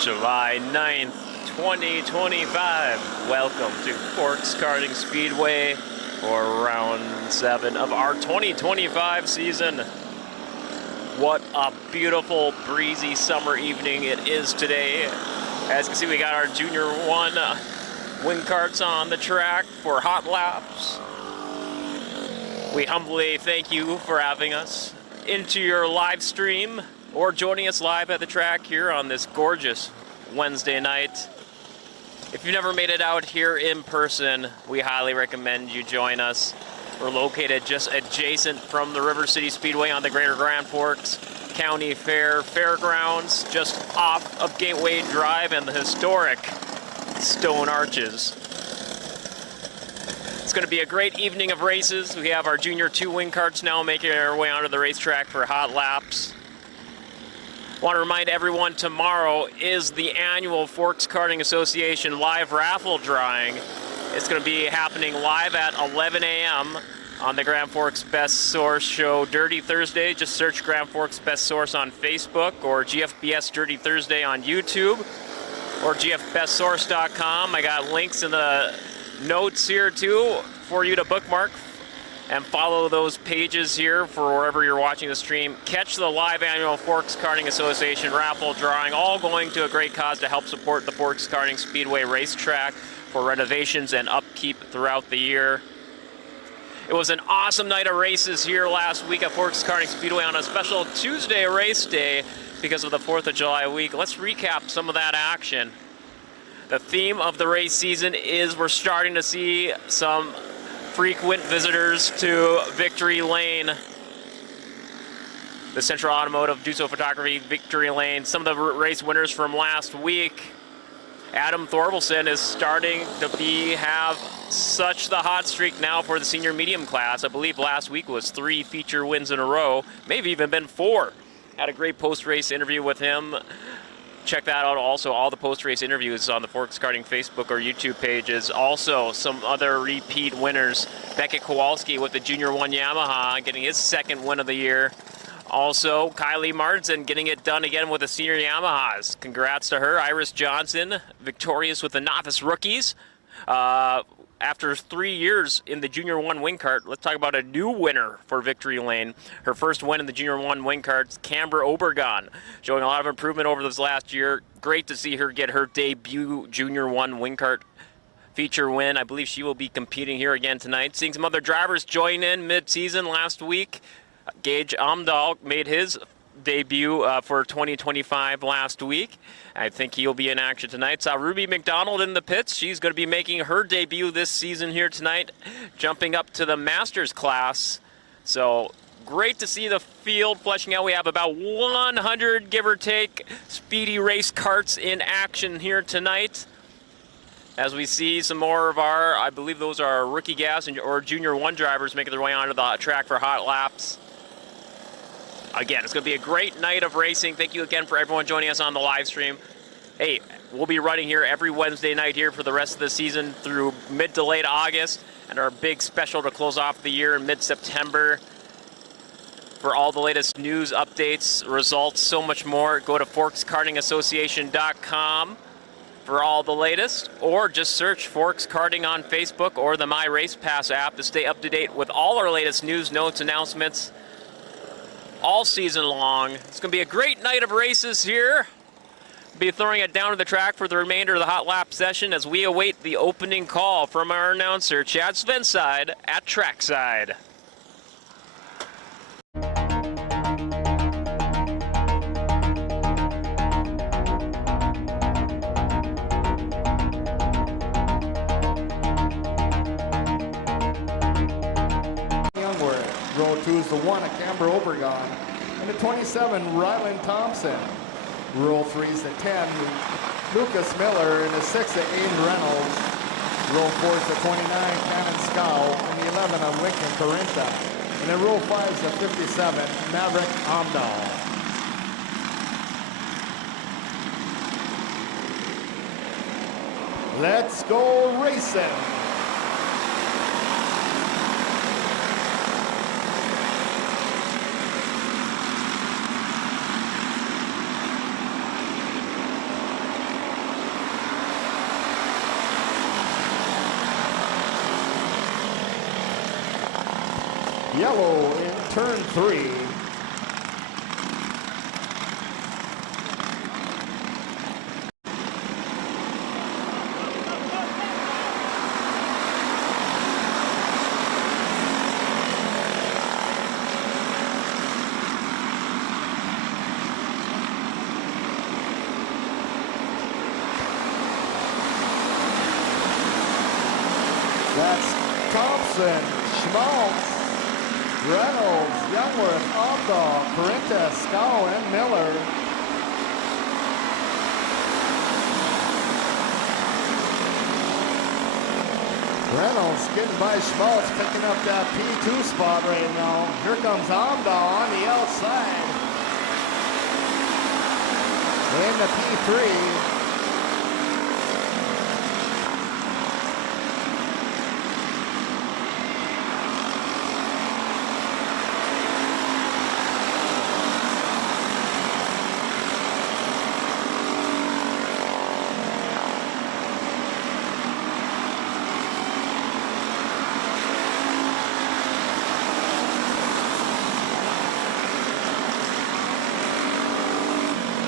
July 9th, 2025. Welcome to Forks Karting Speedway for round 7 of our 2025 season. What a beautiful, breezy summer evening it is today. As you can see, we got our Junior 1 wing karts on the track for hot laps. We humbly thank you for having us into your live stream or joining us live at the track here on this gorgeous Wednesday night. If you've never made it out here in person, we highly recommend you join us. We're located just adjacent from the River City Speedway on the Greater Grand Forks County Fair Fairgrounds, just off of Gateway Drive and the historic stone arches. It's going to be a great evening of races. We have our Junior 2 wing karts now making their way onto the racetrack for hot laps. I want to remind everyone, tomorrow is the annual Forks Karting Association live raffle drawing. It's going to be happening live at 11 a.m. on the Grand Forks Best Source show Dirty Thursday. Just search Grand Forks Best Source on Facebook or GFBS Dirty Thursday on YouTube or gfbestsource.com. I got links in the notes here too for you to bookmark and follow those pages here for wherever you're watching the stream. Catch the live annual Forks Karting Association raffle drawing, all going to a great cause to help support the Forks Karting Speedway racetrack for renovations and upkeep throughout the year. It was an awesome night of races here last week at Forks Karting Speedway on a special Tuesday race day because of the 4th of July week. Let's recap some of that action. The theme of the race season is we're starting to see some frequent visitors to Victory Lane, the Central Automotive Duso Photography Victory Lane. Some of the race winners from last week. Adam Thorvaldsen is starting to have such the hot streak now for the senior medium class. I believe last week was 3 feature wins in a row, maybe even been 4. Had a great post-race interview with him. Check that out. Also, all the post-race interviews on the Forks Karting Facebook or YouTube pages. Also, some other repeat winners. Beckett Kowalski with the Junior 1 Yamaha getting his 2nd win of the year. Also, Kylie Martin getting it done again with the senior Yamahas. Congrats to her. Iris Johnson victorious with the novice rookies. After 3 years in the Junior 1 wing kart, let's talk about a new winner for Victory Lane. Her first win in the Junior 1 wing karts, Canberra Obregon, showing a lot of improvement over this last year. Great to see her get her debut Junior 1 wing kart feature win. I believe she will be competing here again tonight. Seeing some other drivers join in mid-season last week. Gage Amdahl made his debut for 2025 last week. I think he'll be in action tonight. Saw Ruby McDonald in the pits. She's going to be making her debut this season here tonight, jumping up to the Masters class. So great to see the field fleshing out. We have about 100, give or take, speedy race karts in action here tonight. As we see some more of our, I believe those are rookie gas or Junior 1 drivers making their way onto the track for hot laps. Again, it's going to be a great night of racing. Thank you again for everyone joining us on the live stream. Hey, we'll be running here every Wednesday night here for the rest of the season through mid to late August, and our big special to close off the year in mid-September. For all the latest news, updates, results, so much more, go to forkskartingassociation.com for all the latest, or just search Forks Karting on Facebook or the My Race Pass app to stay up to date with all our latest news, notes, announcements all season long. It's going to be a great night of races here. Be throwing it down to the track for the remainder of the hot lap session as we await the opening call from our announcer, Chad Svenside, at trackside. Row 2 is the 1 at Canberra Obregon, and the 27, Ryland Thompson. Row 3 is the 10, Lucas Miller, and the 6 at Aiden Reynolds. Row 4 is the 29, Cannon Scow, and the 11 of Lincoln Corinta. And then row 5 is the 57, Maverick Amdahl. Let's go racing. yellow in turn 3. That's Thompson, Schmaltz, Reynolds, Youngworth, Aldahl, Parinta, Scow, and Miller. Reynolds getting by Schmaltz, picking up that P2 spot right now. Here comes Aldahl on the outside. In the P3.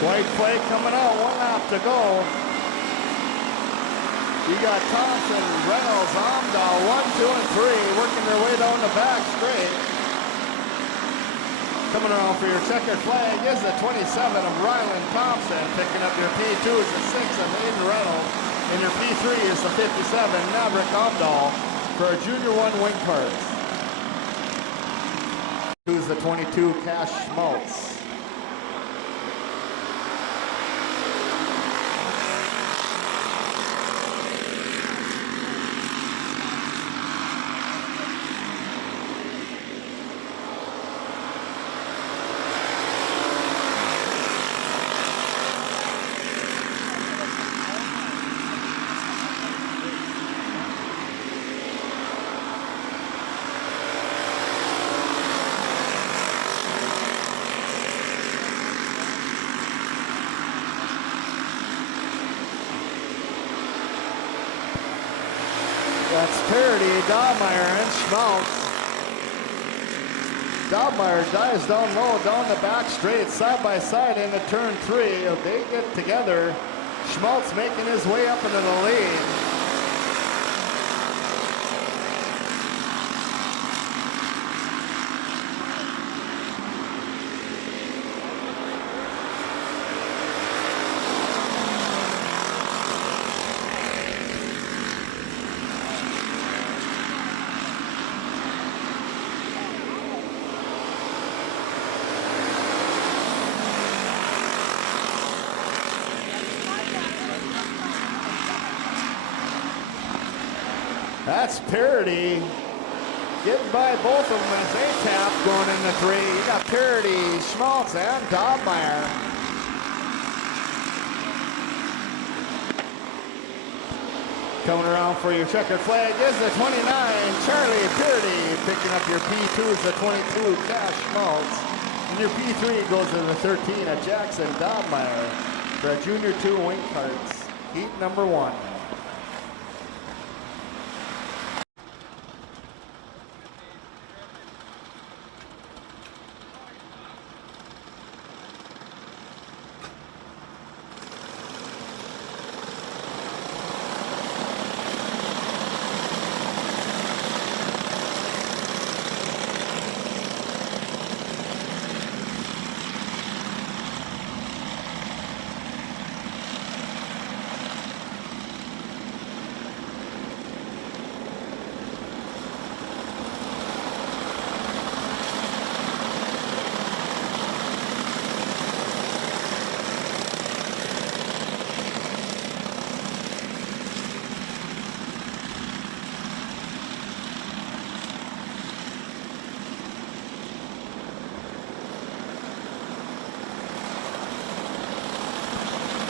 White flag coming out, 1 lap to go. You got Thompson, Reynolds, Aldahl, 1, 2, and 3, working their way down the back straight. Coming around for your checkered flag is the 27 of Ryland Thompson, picking up your P2 is the 6 of Aiden Reynolds, and your P3 is the 57, Maverick Aldahl, for a Junior 1 wing carts. Who's the 22, Cash Schmaltz. That's Parody, Dahlmeyer, and Schmaltz. Dahlmeyer dives down low, down the back straight, side by side into turn 3. If they get together, Schmaltz making his way up into the lead. That's Parody getting by both of them as they tap going into 3. You got Parody, Schmaltz, and Dahlmeyer. Coming around for your checkered flag is the 29, Charlie Parody, picking up your P2 is the 22, Cash Schmaltz. And your P3 goes to the 13 of Jackson Dahlmeyer for a Junior 2 wing carts, heat number 1.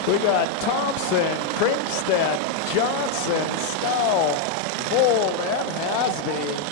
We got Thompson, Kringstead, Johnson, Stow, Bold, and Hasby.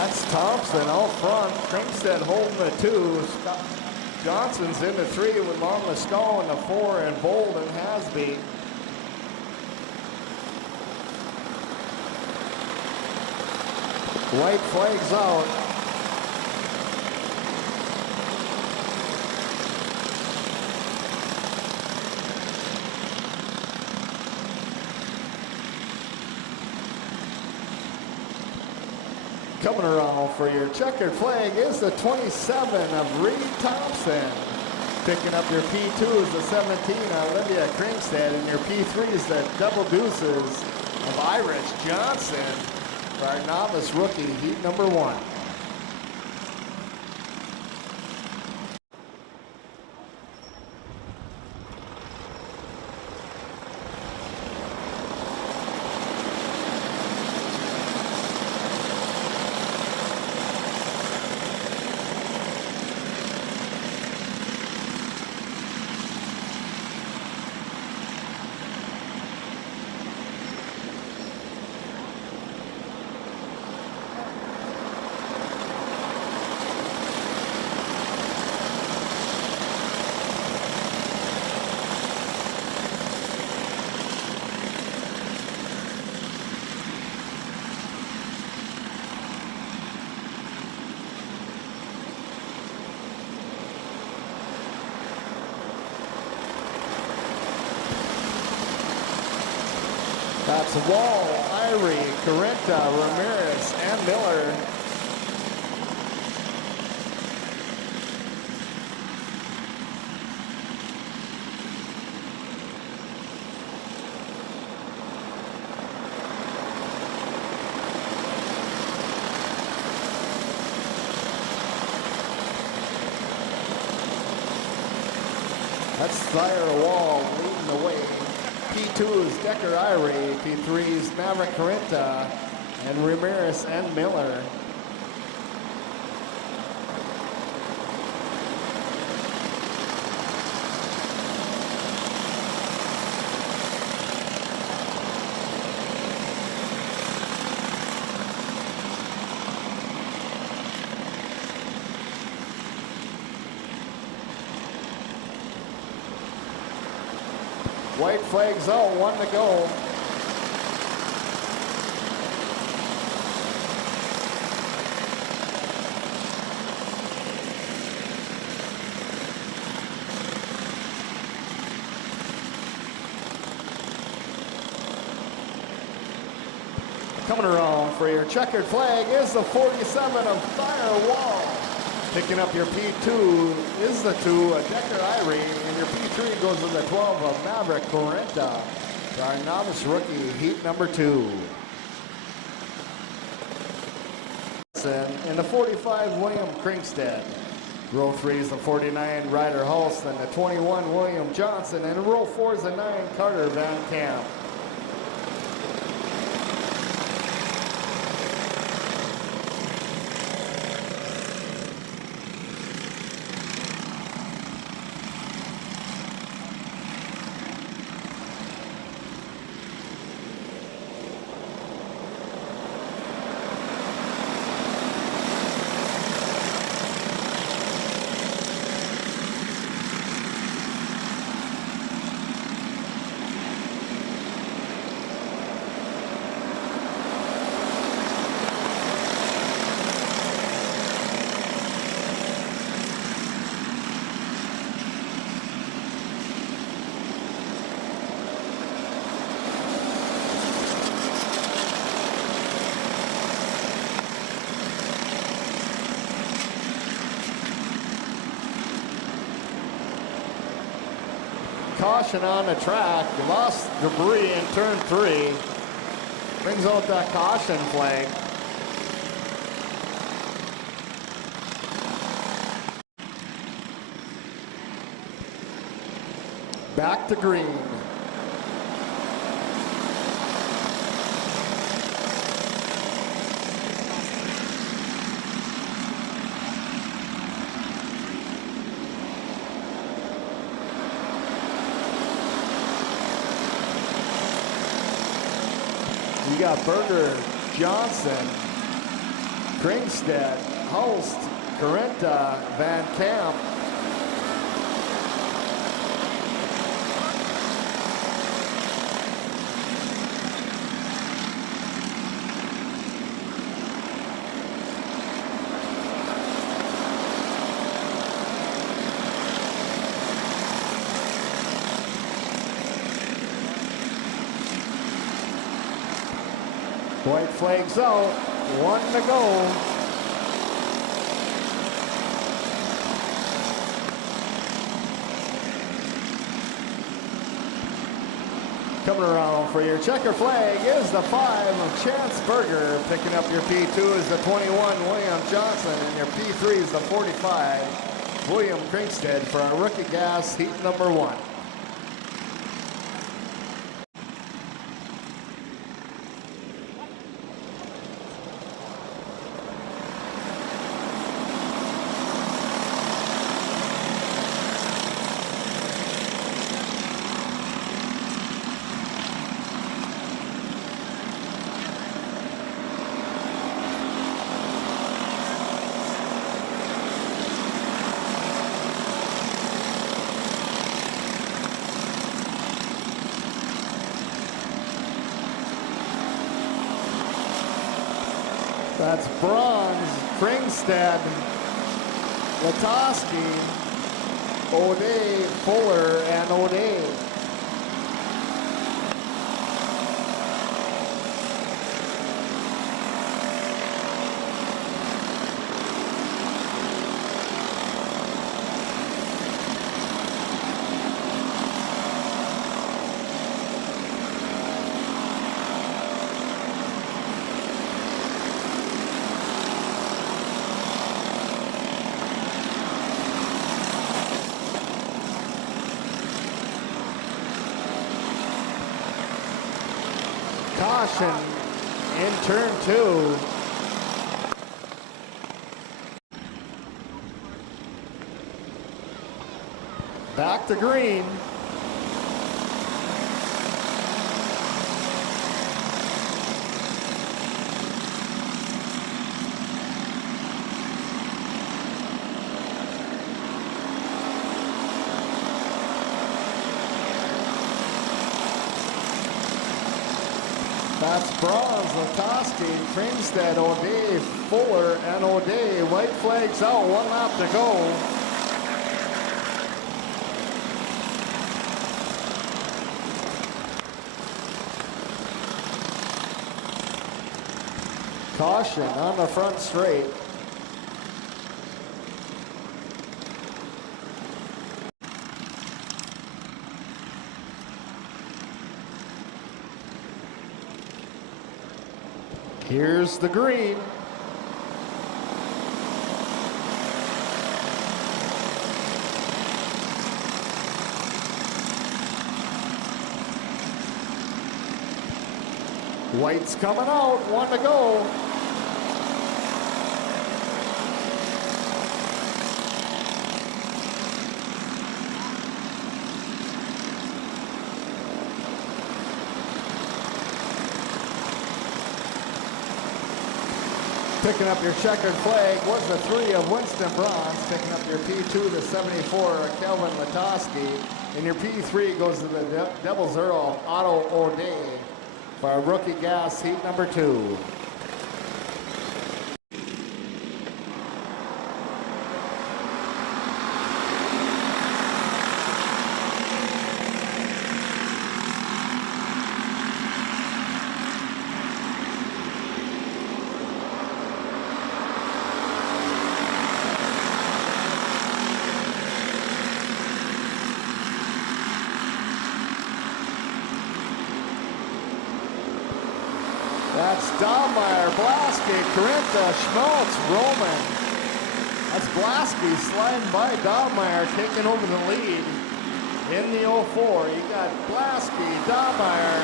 That's Thompson out front. Kringstead holding the 2. Scott Johnson's in the 3 with Long Lascaux in the 4 and Bold and Hasby. White flags out. Coming around for your checkered flag is the 27 of Reed Thompson. Picking up your P2 is the 17 Olivia Kringstead, and your P3 is the double deuces of Irish Johnson for our novice rookie, heat number 1. That's Wall, Irie, Carrenta, Ramirez, and Miller. That's Thayer Wall leading the way. P2 is Decker Irie, P3 is Maverick Carrenta, and Ramirez and Miller. White flags out, 1 to go. Coming around for your checkered flag is the 47 of Thayer Wall. Picking up your P2 is the 2, Decker Irie, and your P3 goes to the 12 of Maverick Carrenta. Our novice rookie, heat number 2. And the 45, William Kringstead. Row 3 is the 49, Ryder Halston, the 21, William Johnson, and row 4 is the 9, Carter Van Camp. Caution on the track, lost debris in turn 3. Brings out that caution flag. Back to green. You got Berger, Johnson, Kringstead, Hulst, Carenta, Van Camp. White flags out, 1 to go. Coming around for your checker flag is the 5 of Chance Berger. Picking up your P2 is the 21, William Johnson, and your P3 is the 45, William Kringstead for our rookie gas heat number 1. That's bronze, Kringstead, Latoski, O'Day, Fuller, and O'Day. Caution in turn 2. Back to green. That's bronze, Latoski, Kringstead, O'Day, Fuller, and O'Day. White flags out, 1 lap to go. Caution on the front straight. Here's the green. White's coming out, 1 to go. Picking up your checkered flag was the 3 of Winston Bronze. Picking up your P2, the 74, Kelvin Latoski. And your P3 goes to the Devil's Earl, Otto O'Day, for our rookie gas heat number 2. That's Dahlmeyer, Blaski, Carenta, Schmaltz, Roman. That's Blaski sliding by Dahlmeyer, taking over the lead in the 04. You got Blaski, Dahlmeyer,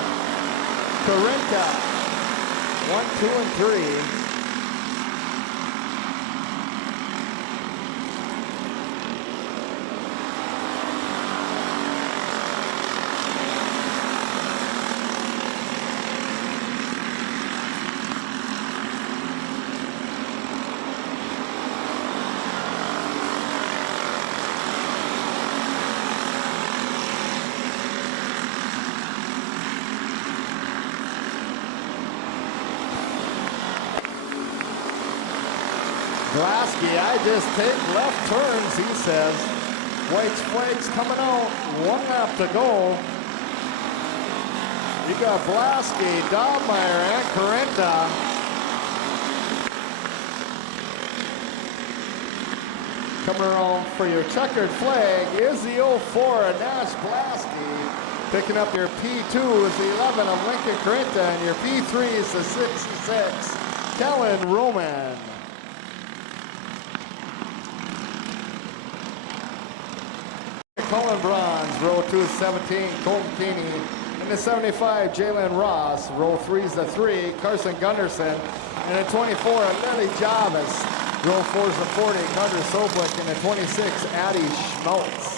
Carenta, 1, 2, and 3. Glasky, I just take left turns, he says. White's flags coming out, 1 lap to go. You got Blasky, Dobmeyer, and Correnta. Coming around for your checkered flag is the 04, Nash Blasky. Picking up your P2 is the 11 of Lincoln Correnta, and your P3 is the 66, Kellen Roman. Cullen Bronze, row 2 is 17, Colton Keeney. In the 75, Jalen Ross. Row 3 is the 3, Carson Gunderson. And the 24, Lily Jarvis. Row 4 is the 40, Gunter Soblik. And the 26, Addie Schmaltz.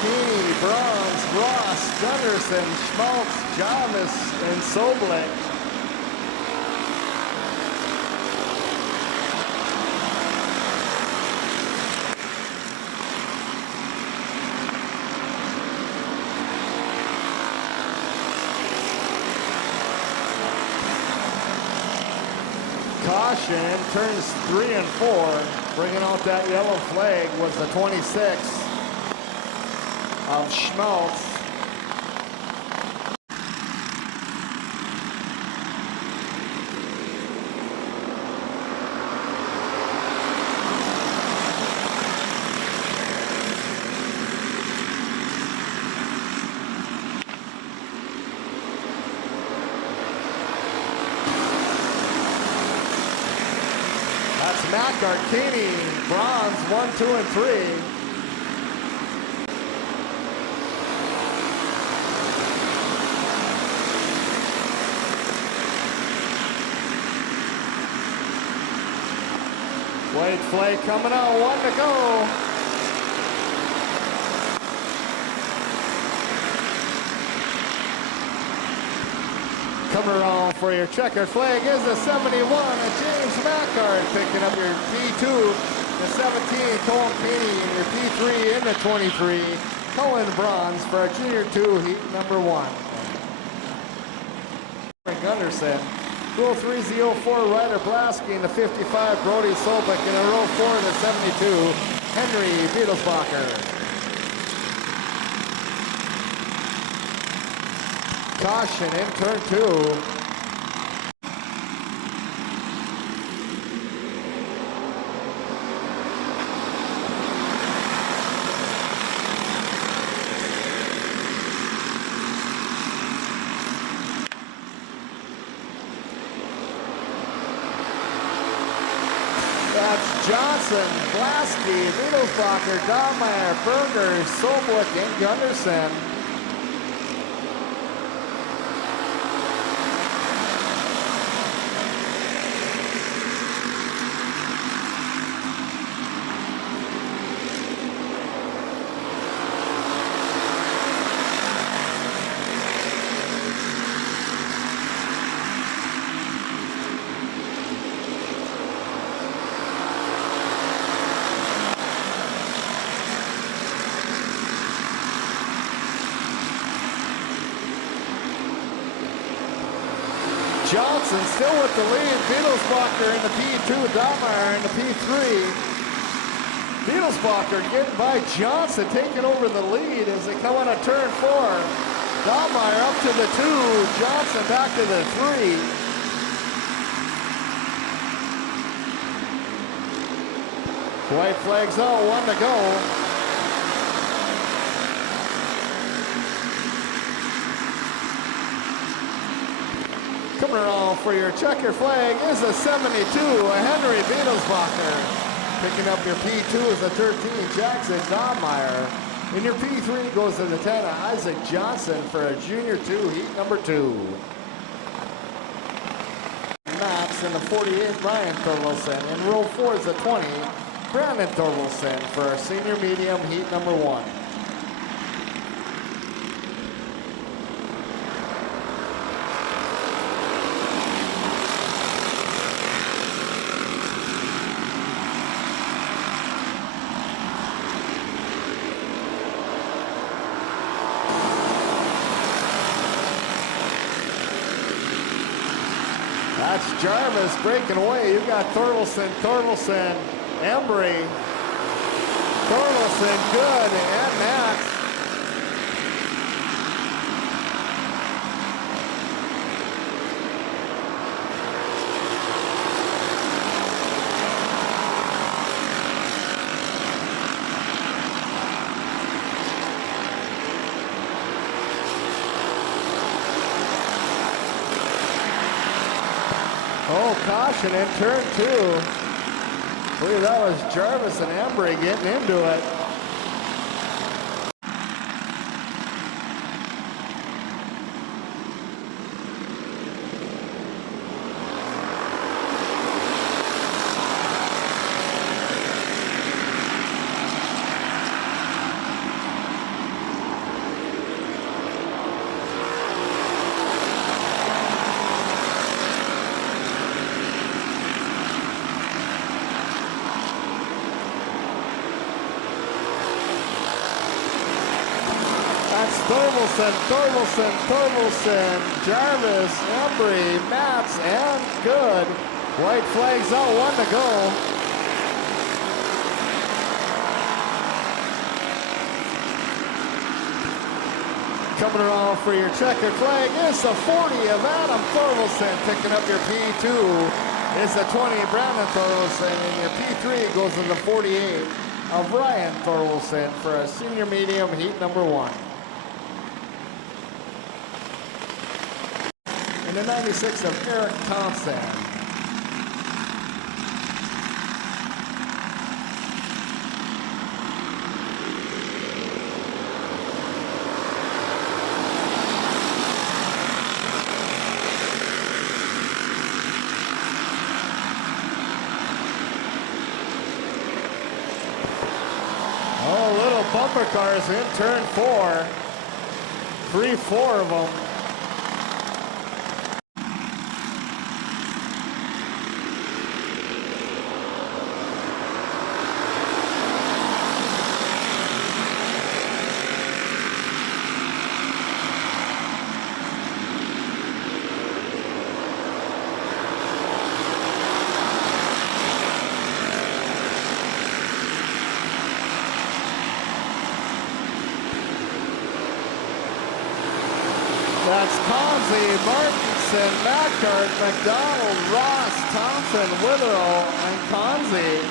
Keeney, Bronze, Ross, Gunderson, Schmaltz, Jarvis, and Soblik. Caution, turns 3 and 4. Bringing out that yellow flag was the 26. Of Schmaltz. That's Matt Garkini, bronze 1, 2, and 3. White flag coming out, 1 to go. Coming around for your checkered flag is the 71, James Mackard picking up your P2, the 17, Colin Keeney, and your P3 in the 23, Colin Bronze for our Junior 2, heat number 1. Gunderson. Row 3 is the 04, Ryder Blasky, and the 55, Brody Sobek, and in row 4, the 72, Henry Beetlesbacher. Caution in turn 2. That's Johnson, Blasky, Beetlesbacher, Dahlmeyer, Berger, Sobek, and Gunderson. Johnson still with the lead. Beetlesbacher in the P2, Dahlmeyer in the P3. Beetlesbacher getting by Johnson, taking over the lead as they come on a turn 4. Dahlmeyer up to the 2, Johnson back to the 3. White flags out, 1 to go. Coming around for your checker flag is a 72, Henry Beetlesbacher. Picking up your P2 is a 13, Jackson Dahlmeyer. In your P3 goes to the 10, Isaac Johnson for a Junior 2, heat number 2. Max in the 48, Ryan Thorvaldsen. In row 4 is the 20, Brandon Thorvaldsen for our senior medium, heat number 1. That's Jarvis breaking away. You've got Thorvaldsen, Embry, Thorvaldsen, good, and Max. Oh, caution in turn 2. I believe that was Jarvis and Embry getting into it. Thorvaldsen, Jarvis, Embry, Matz, and good. White flags out, 1 to go. Coming around for your checkered flag is the 40 of Adam Thorvaldsen, picking up your P2. It's the 20 Brandon Thorvaldsen, and your P3 goes to the 48 of Ryan Thorvaldsen for a senior medium, heat number 1. And the 96 of Eric Thompson. Oh, little bumper cars in turn 4. 3-4 of them. That's Conzi, Martinson, Macart, McDonald, Ross, Thompson, Witherell, and Conzi.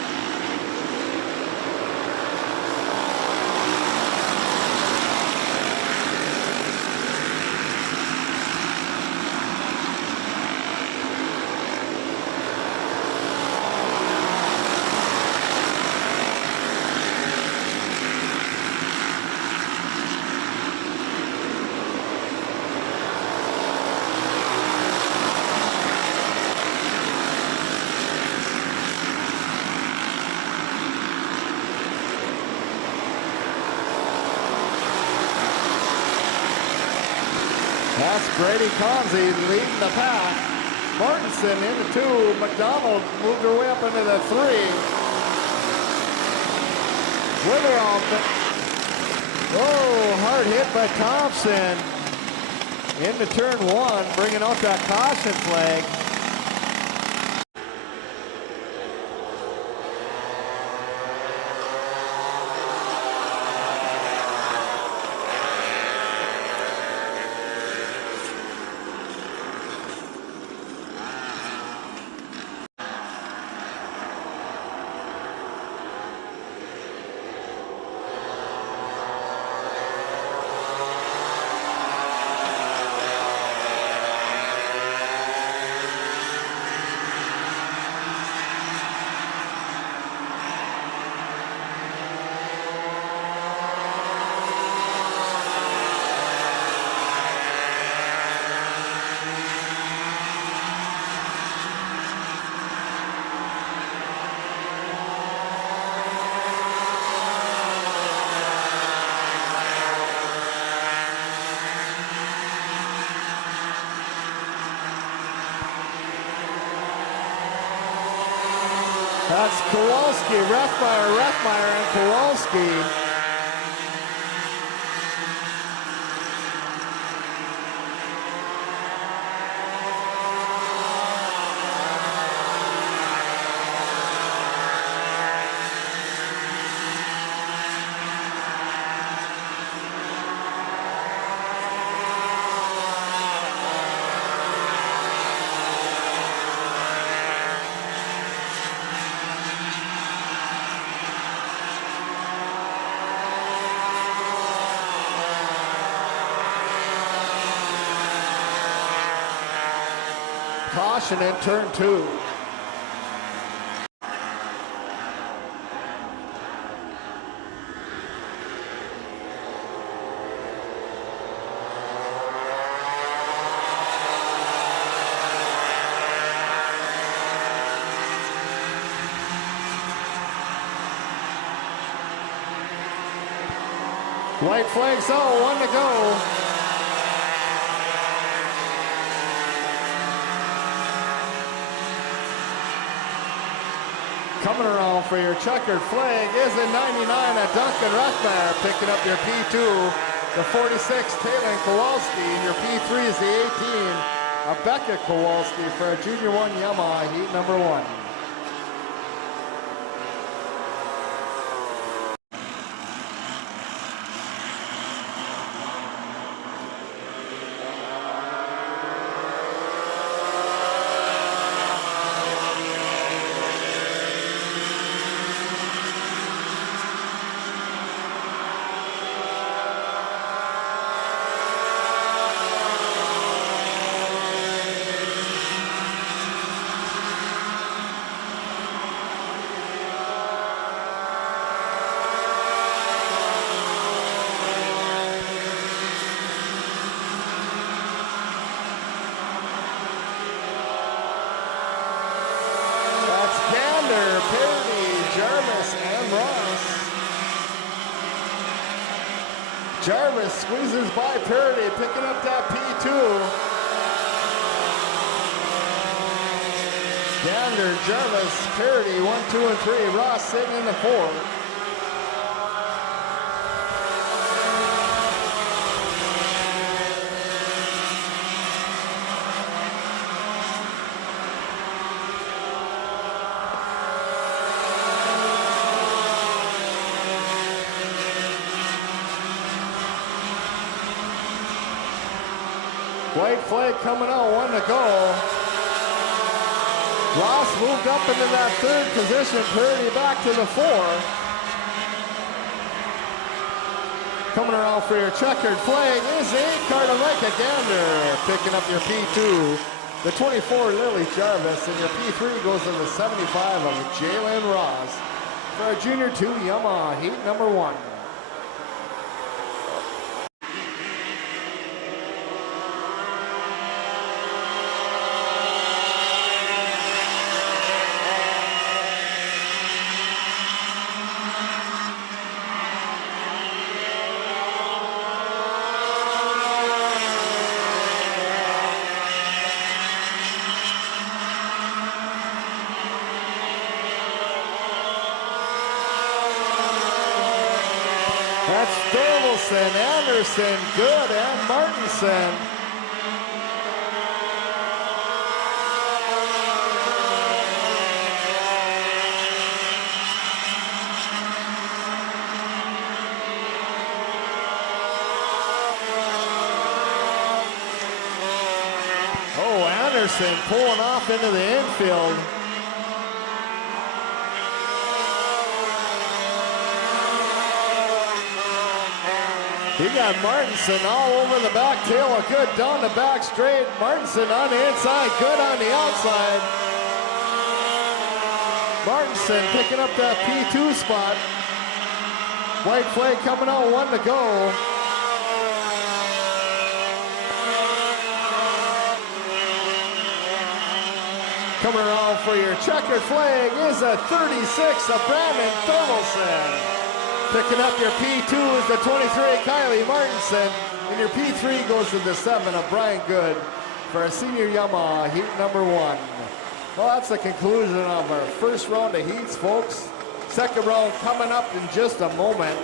That's Brady Conzi leading the pack. Martinson into 2. McDonald moved her way up into the 3. Witherall. Oh, hard hit by Thompson. Into turn 1, bringing out that caution flag. That's Kowalski, Rethmeyer, and Kowalski. Caution in turn 2. White flags out, 1 to go. Coming around for your checkered flag is a 99 at Duncan Rethmeyer, picking up your P2. The 46, Taylor Kowalski, and your P3 is the 18, Beckett Kowalski for a Junior 1 Yamaha heat number 1. Jarvis squeezes by Parity, picking up that P2. Gander, Jarvis, Parity, 1, 2, and 3. Ross sitting in the 4. White flag coming out, 1 to go. Ross moved up into that 3rd position, Purdy back to the 4. Coming around for your checkered flag is the 8 car to Micah Gander, picking up your P2. The 24, Lily Jarvis, and your P3 goes to the 75 of Jalen Ross for a Junior 2 Yamaha heat number 1. That's Thorvaldsen, Anderson, Good, and Martinson. Oh, Anderson pulling off into the infield. He got Martinson all over the back tail, a Good down the back straight. Martinson on the inside, Good on the outside. Martinson picking up that P2 spot. White flag coming out, 1 to go. Coming around for your checkered flag is a 36 of Brandon Thorvaldsen. Picking up your P2 is the 23, Kylie Martinson. And your P3 goes to the 7 of Brian Good for a Senior Yamaha heat number 1. Well, that's the conclusion of our first round of heats, folks. Second round coming up in just a moment.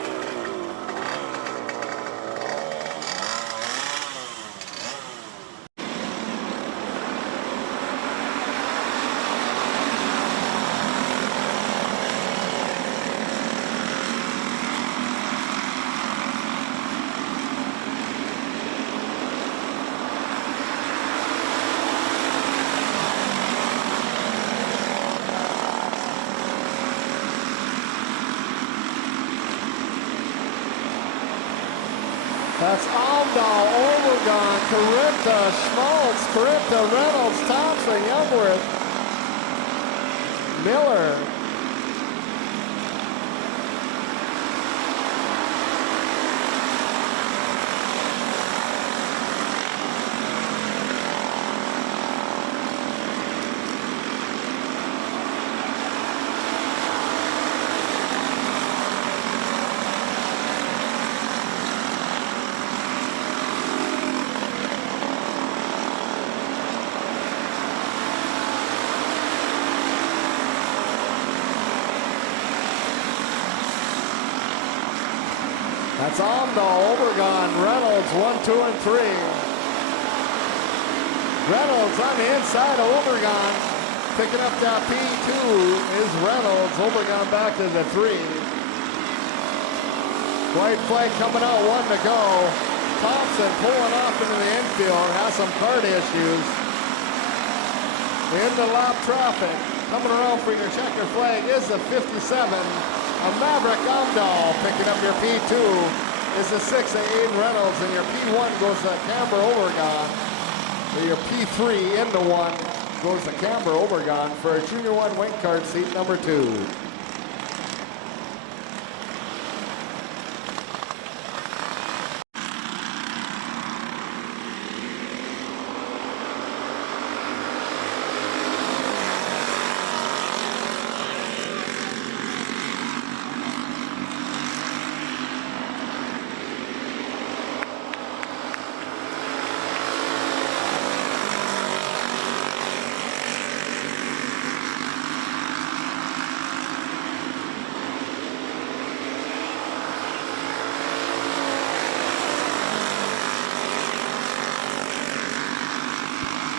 That's Almdahl, Overgon, Carita, Schmaltz, Carita, Reynolds, Thompson, Youngworth, Miller. That's Almdahl, Overgon, Reynolds, 1, 2, and 3. Reynolds on the inside of Overgon. Picking up that P2 is Reynolds. Overgon back to the 3. White flag coming out, 1 to go. Thompson pulling off into the infield, has some card issues. In the lap traffic, coming around for your checker flag is the 57. A Maverick Almdahl. Picking up your P2 is the 6 of Aiden Reynolds, and your P1 goes to Camber Overgon. And your P3 into 1 goes to Camber Overgon for a Junior 1 wing card seat number 2.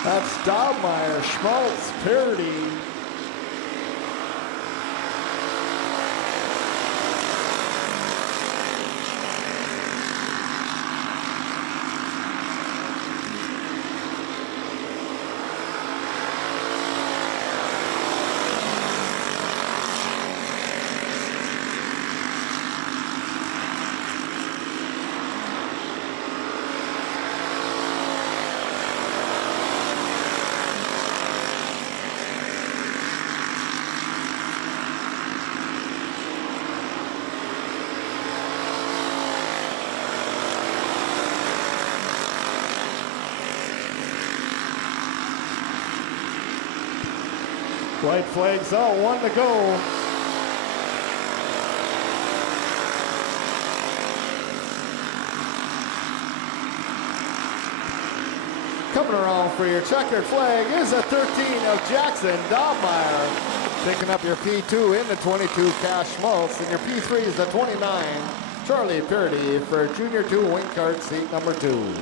That's Daubmeyer, Schmaltz, Parody. White flags out, 1 to go. Coming around for your checkered flag is a 13 of Jackson Daubmeyer. Picking up your P2 in the 22, Cash Schmaltz, and your P3 is the 29, Charlie Purdy for Junior 2 wing card seat number 2.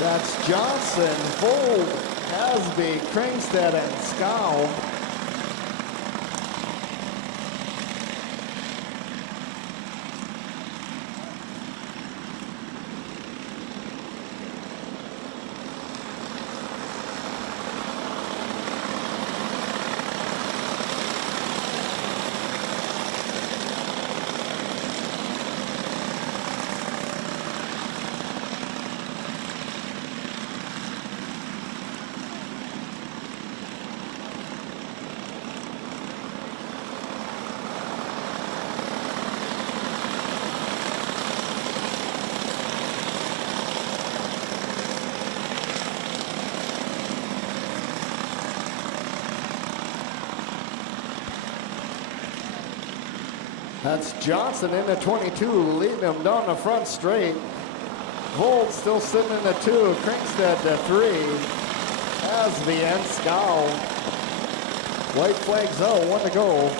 That's Johnson, Vold, Hasby, Kringstead, and Scow. That's Johnson in the 22, leading him down the front straight. Vold still sitting in the 2, Kringstead the 3. Hasby and Scow. White flags out, 1 to go.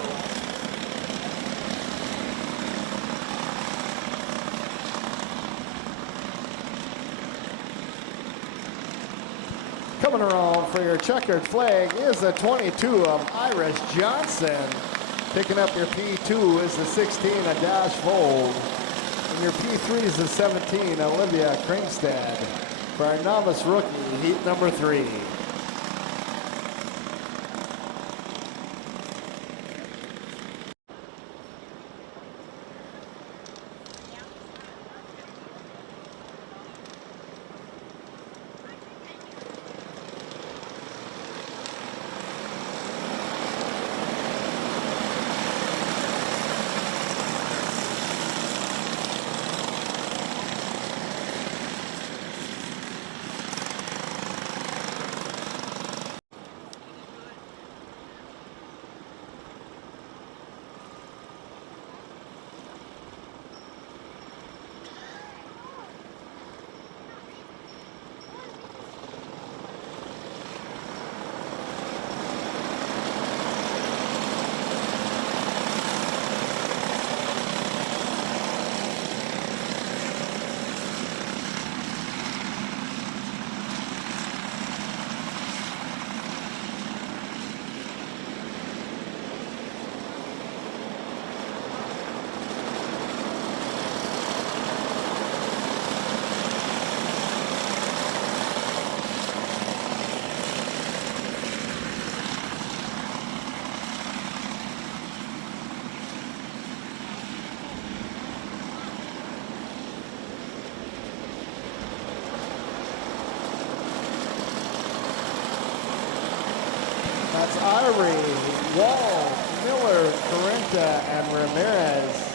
Coming around for your checkered flag is the 22 of Irish Johnson. Picking up your P2 is the 16, a Dash Vold. And your P3 is the 17, Olivia Kringstead. For our novice rookie, heat number 3. That's Irie, Wall, Miller, Correnta, and Ramirez.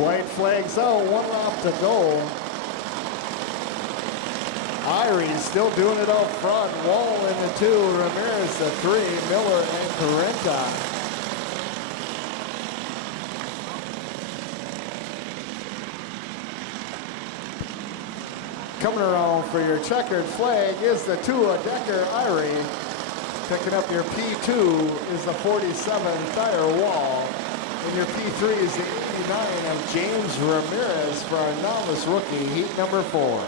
White flags out, 1 lap to go. Irie still doing it up front. Wall in the 2, Ramirez the 3, Miller and Correnta. Coming around for your checkered flag is the 2 of Decker Irie. Picking up your P2 is the 47 Thayer Wall. And your P3 is the 89 of James Ramirez for our novice rookie, heat number 4.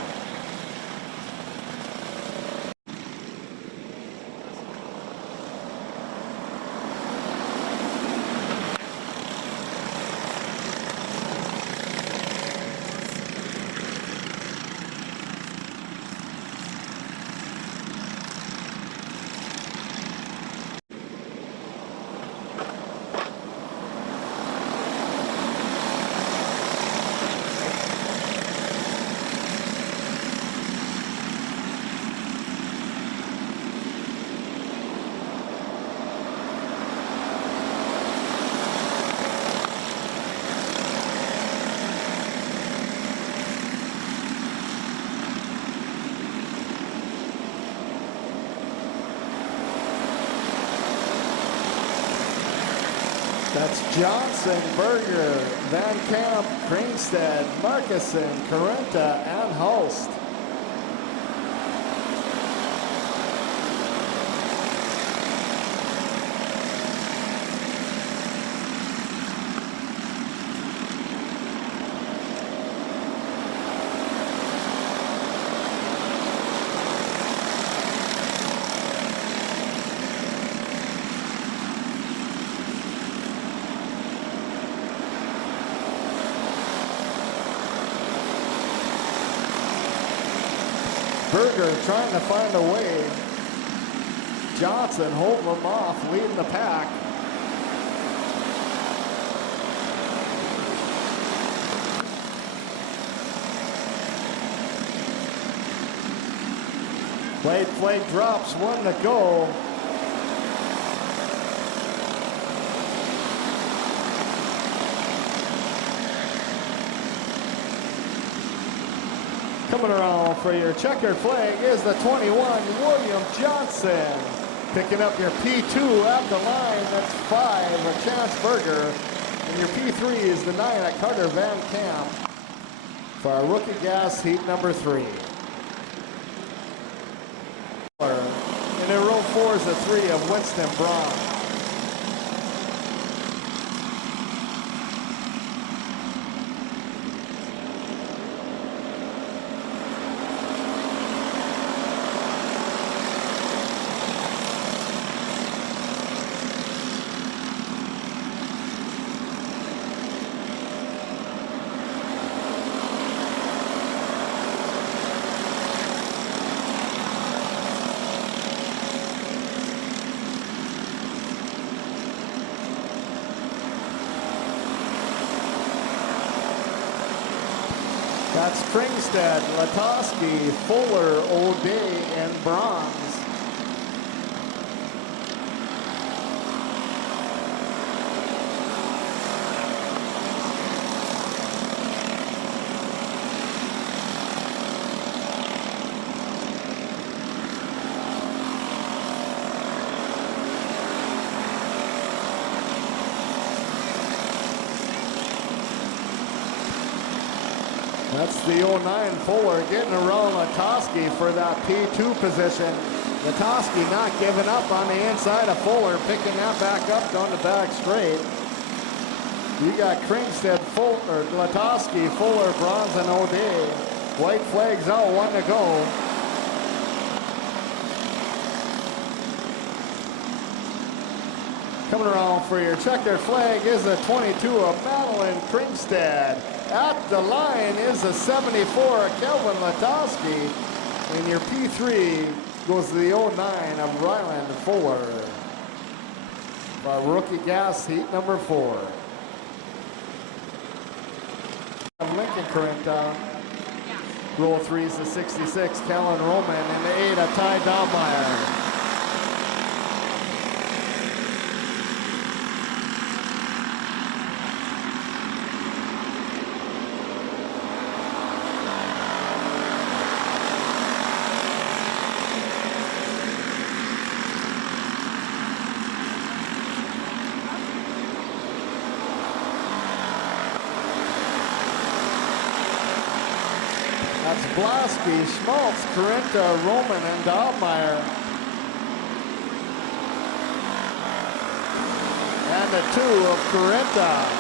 That's Johnson, Berger, Van Camp, Kringstead, Markusen, Carenta, and Hulst. Berger trying to find a way. Johnson holding them off, leading the pack. Blade flag drops, 1 to go. Coming around for your checkered flag is the 21, William Johnson. Picking up your P2 at the line, that's 5, a Chance Berger. And your P3 is the 9, at Carter Van Camp for our rookie gas heat number 3. And in row 4 is the 3 of Winston Braun. That's Kringstead, Latosky, Fuller, O'Day, and Bronze. That's the 09 Fuller getting around Latosky for that P2 position. Latosky not giving up on the inside of Fuller, picking that back up down the back straight. You got Kringstead, Fuller, Latosky, Fuller, Bronze, and O'Day. White flags out, 1 to go. Coming around for your checkered flag is a 22 of Madeline Kringstead. At the line is a 74 of Kelvin Latosky. And your P3 goes to the 09 of Ryland Fuller. Our rookie gas heat number 4. Lincoln Carenta. Row 3 is the 66, Kellen Roman, and the 8 of Ty Dahlmeyer. That's Blasky, Schmaltz, Carenta, Roman, and Dahlmeyer. And the 2 of Carenta.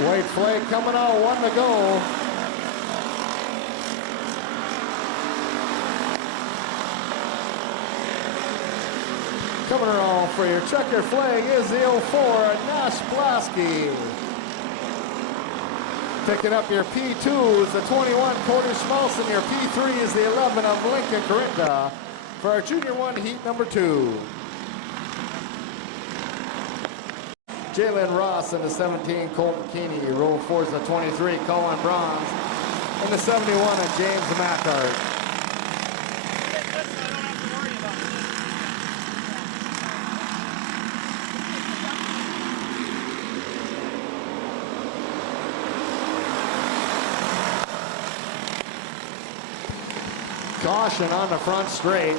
White flag coming out, 1 to go. Coming around for your checker flag is the 04, Nash Blasky. Picking up your P2 is the 21, Cody Schmalson. Your P3 is the 11 of Lincoln Corinda for our Junior 1 heat number 2. Jalen Ross in the 17, Colton Keeney. Row 4 is the 23, Colin Bronze. And the 71 of James Mackart. Caution on the front straight.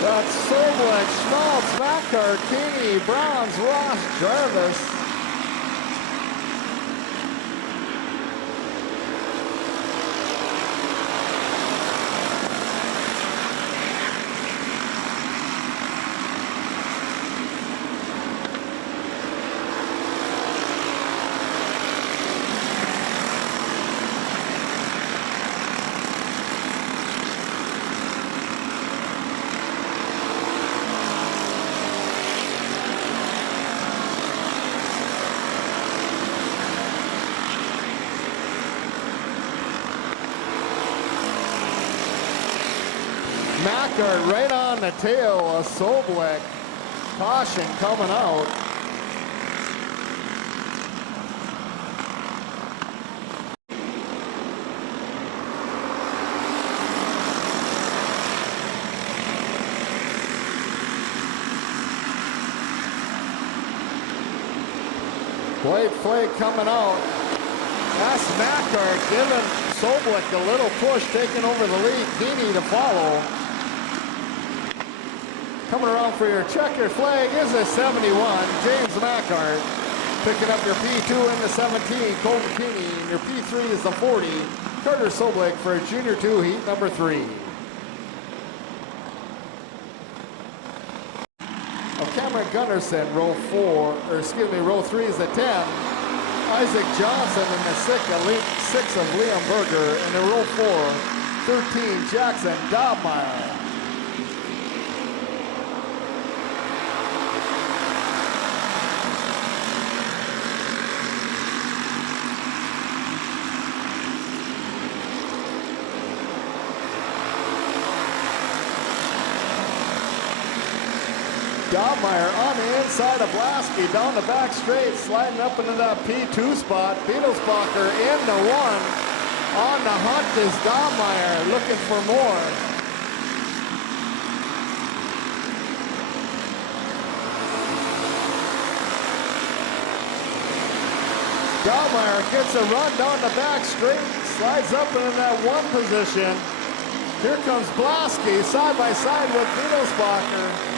That's Soblik, Schmaltz, Mackart, Keeney, Browns, Ross, Jarvis. Mackart right on the tail of Soblik. Caution coming out. White flag coming out. That's Mackart giving Soblik a little push, taking over the lead. Keeney to follow. Coming around for your checker flag is a 71, James Mackart. Picking up your P2 in the 17, Colton Keeney. And your P3 is the 40, Carter Soblik for Junior 2 heat number 3. Of Cameron Gunnarsson, row 3 is the 10. Isaac Johnson in the 6 of Liam Berger. And in row 4, 13, Jackson Dobmeyer. Dobmeyer on the inside of Blasky, down the back straight, sliding up into that P2 spot. Beetlesbacher in the 1. On the hunt is Dobmeyer, looking for more. Dobmeyer gets a run down the back straight, slides up into that 1 position. Here comes Blasky, side by side with Beetlesbacher.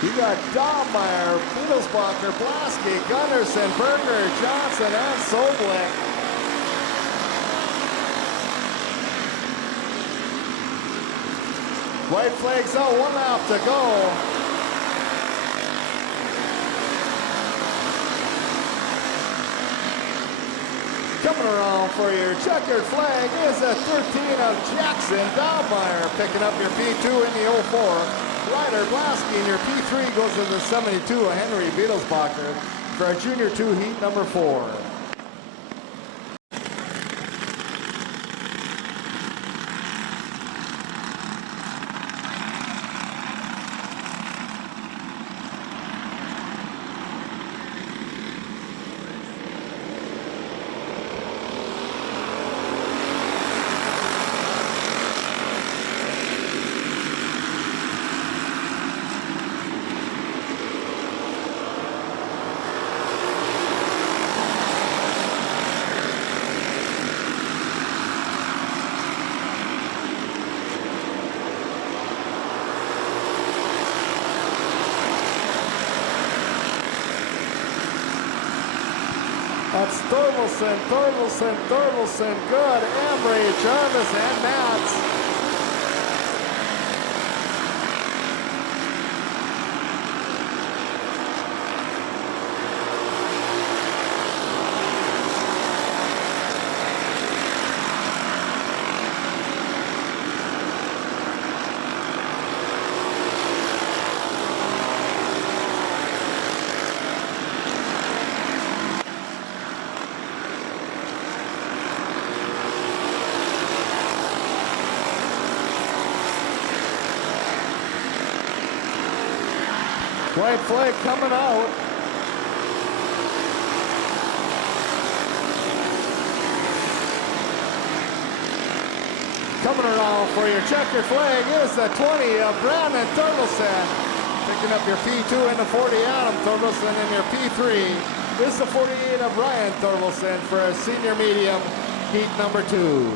You got Dobmeyer, Beetlesbacher, Blasky, Gunnarsson, Berger, Johnson, and Soblik. White flags out, 1 lap to go. Coming around for your checkered flag is a 13 of Jackson Dobmeyer, picking up your P2 in the 04. Ryder Blasky and your P3 goes to the 72 of Henry Beetlesbacher for our Junior 2 heat number 4. That's Thorvaldsen, good. Embry, Jarvis, and Mats. White flag coming out. Coming around for your checker flag is the 20 of Brandon Thorvaldsen. Picking up your P2 and the 40 Adam Thorvaldsen, and your P3 is the 48 of Ryan Thorvaldsen for a senior medium heat number 2.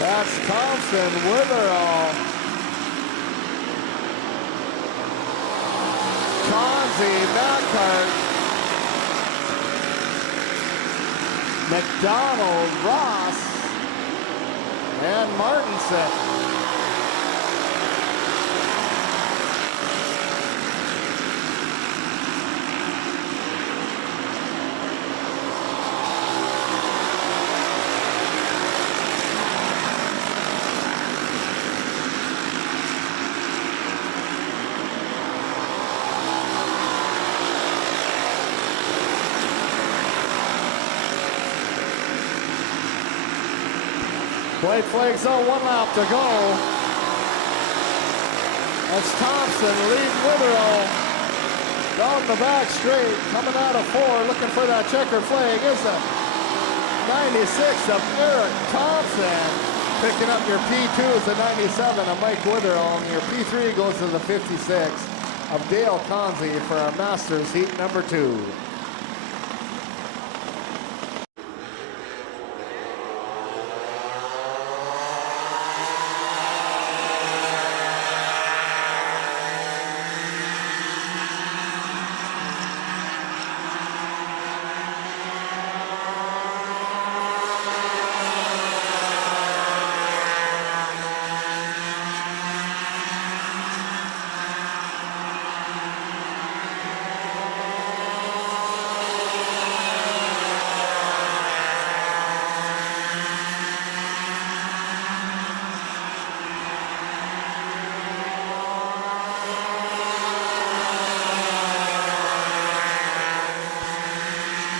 That's Thompson, Witherall, Conzi, Knockhart, McDonald, Ross, and Martinson. White flags on, 1 lap to go. That's Thompson leading Witherall. Down the back straight, coming out of 4, looking for that checker flag is the 96 of Eric Thompson. Picking up your P2 is the 97 of Mike Witherall, and your P3 goes to the 56 of Dale Conzi for our Masters heat number 2.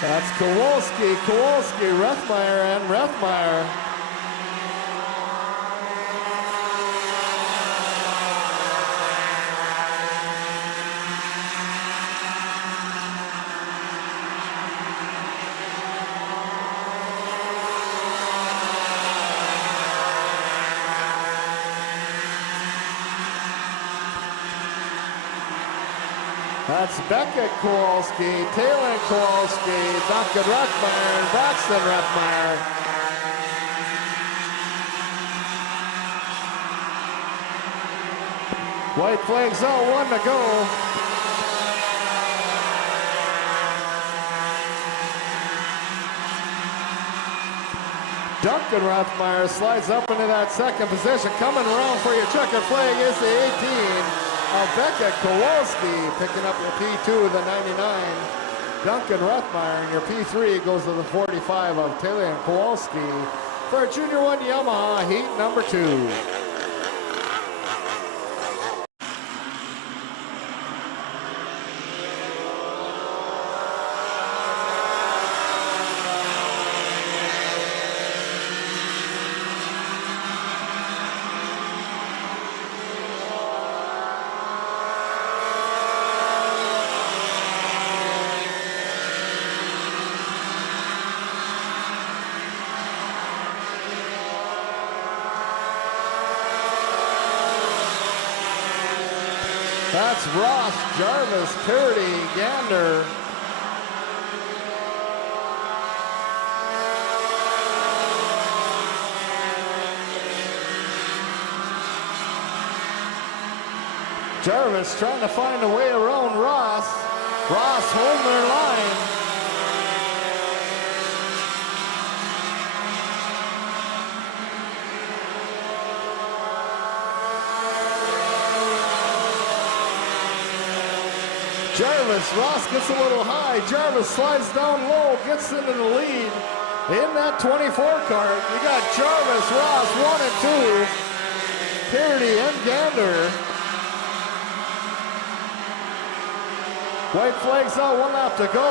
That's Kowalski, Rethmeyer, and Rethmeyer. That's Beckett Kowalski, Taylor Kowalski, Duncan Rethmeyer, and Braxton Rethmeyer. White flags out, 1 to go. Duncan Rethmeyer slides up into that second position. Coming around for your checkered flag is the 18. Beckett Kowalski picking up your P2 the 99. Duncan Rethmeyer, and your P3 goes to the 45 of Taylor Kowalski for Junior 1 Yamaha heat number 2. That's Ross, Jarvis, Purdy, Gander. Jarvis trying to find a way around Ross. Ross holding their line. Jarvis, Ross gets a little high. Jarvis slides down low, gets into the lead. In that 24 cart, you got Jarvis, Ross, 1 and 2. Parity and Gander. White flags out, 1 lap to go.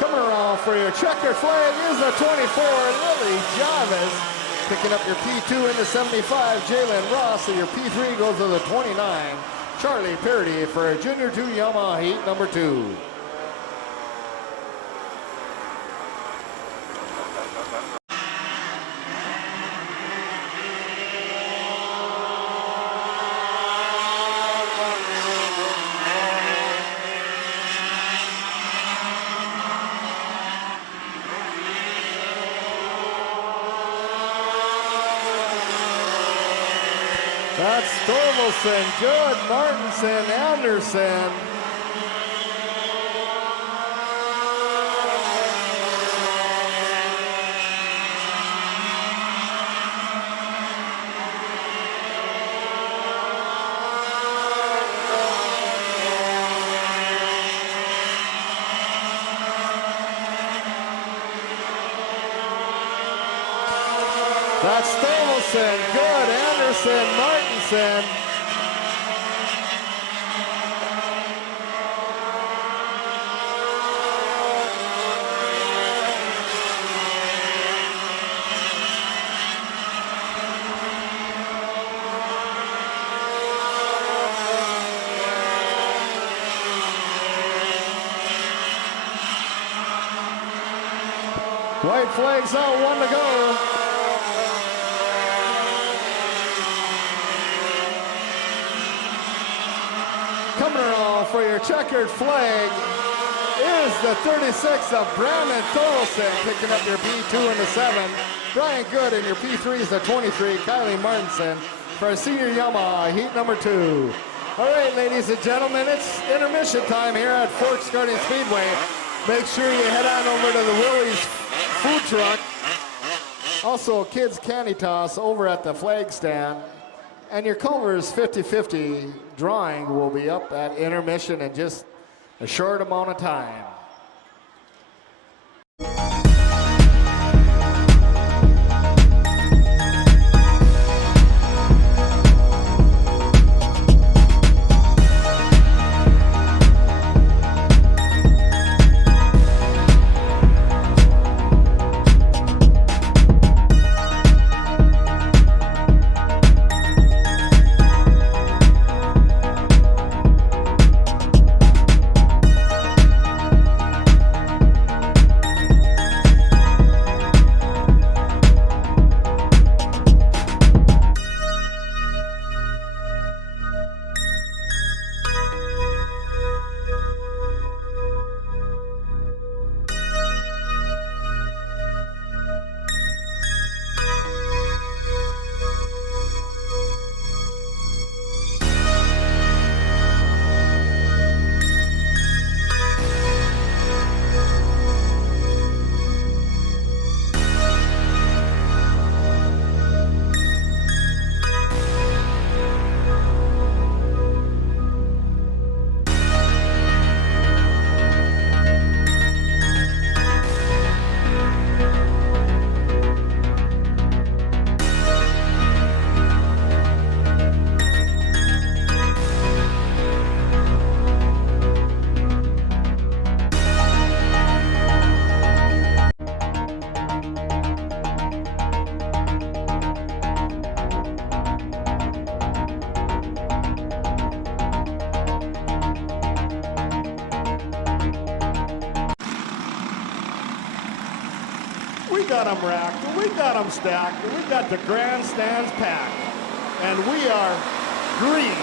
Coming around for your checkered flag is a 24, Lily Jarvis. Picking up your P2 into 75, Jalen Ross, and your P3 goes to the 29. Charlie Purdy for Junior 2 Yamaha heat number 2. That's Thorvaldsen, Good, Martinson, Anderson. That's Thorvaldsen, Good, Anderson, Martinson. White flags out, 1 to go. Coming around for your checkered flag is the 36 of Brandon Thorvaldsen, picking up your P2 and the 7. Brian Good in your P3 is the 23, Kylie Martinson for senior Yamaha heat number 2. All right, ladies and gentlemen, it's intermission time here at Forks Karting Speedway. Make sure you head on over to the Willie's food truck. Also, kids candy toss over at the flag stand. And your Culver's 50-50 drawing will be up at intermission in just a short amount of time. got them racked, and we got them stacked, and we got the grandstands packed. And we are green.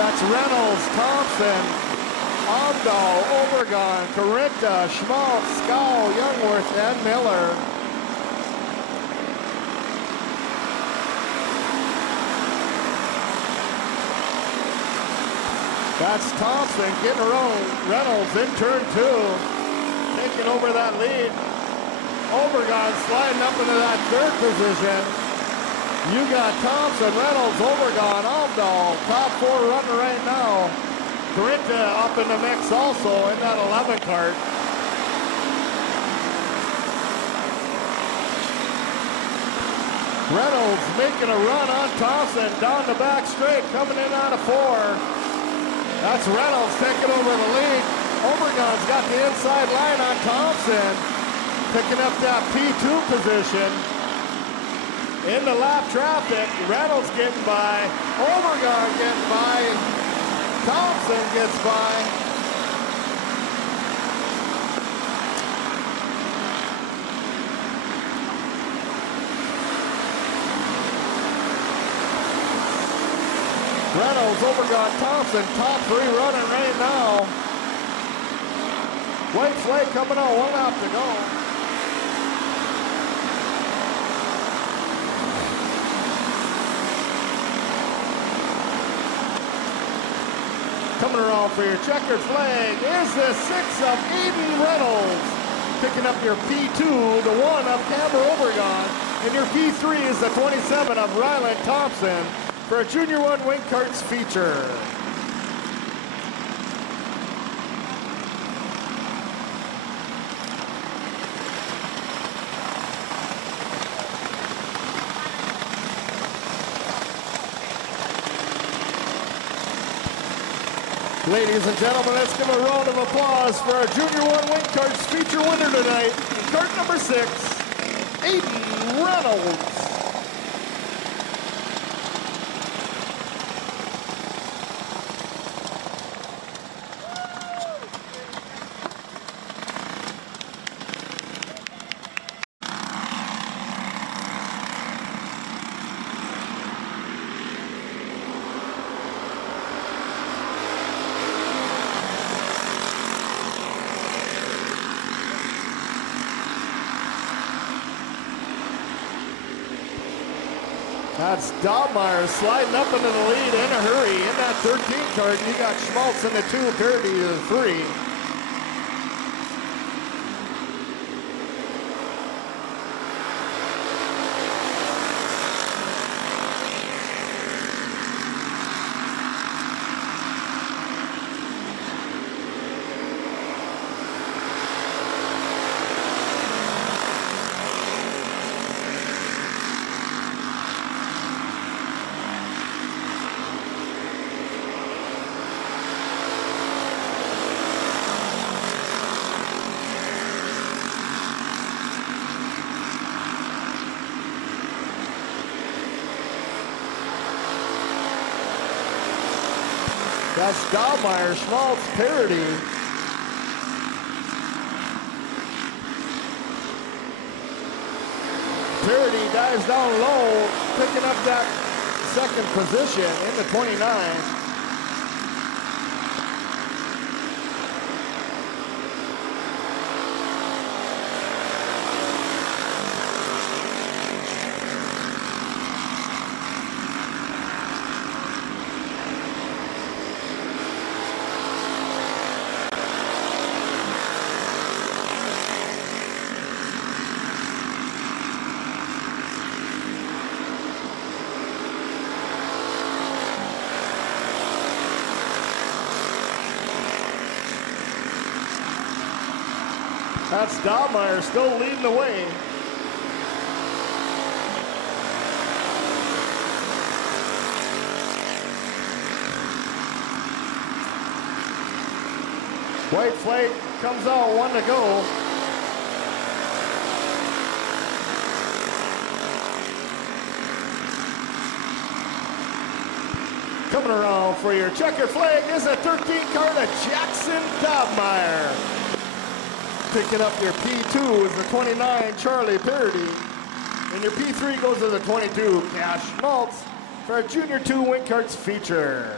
That's Reynolds, Thompson, Omdahl, Obregon, Carita, Schmaltz, Scow, Youngworth, and Miller. That's Thompson getting around Reynolds in turn 2, taking over that lead. Obregon sliding up into that 3rd position. You got Thompson, Reynolds, Obregon, Omdahl, top 4 running right now. Carita up in the mix also in that 11 cart. Reynolds making a run on Thompson down the back straight, coming in out of 4. That's Reynolds taking over the lead. Obregon's got the inside line on Thompson, picking up that P2 position. In the lap traffic, Reynolds getting by, Obregon getting by, Thompson gets by. Reynolds, Obregon, Thompson, top 3 running right now. White flag coming out, 1 lap to go. Coming around for your checkered flag is the 6 of Aiden Reynolds. Picking up your P2, the 1 of Cameron Obregon. And your P3 is the 27 of Ryland Thompson for a Junior 1 Wing Karts feature. Ladies and gentlemen, let's give a round of applause for our Junior 1 Wing Karts feature winner tonight, kart number 6, Aiden Reynolds. That's Dobmeyer sliding up into the lead in a hurry in that 13 cart. You got Schmaltz in the 2, Parity to the 3. That's Dahlmeyer, Schmaltz, Parody. Parody dives down low, picking up that second position in the 29. That's Dahlmeyer still leading the way. White flag comes out, 1 to go. Coming around for your checker flag is a 13 car to Jackson Dahlmeyer. Picking up your P2 is the 29, Charlie Parody. And your P3 goes to the 22, Cash Schmaltz, for our Junior 2 Wing Karts feature.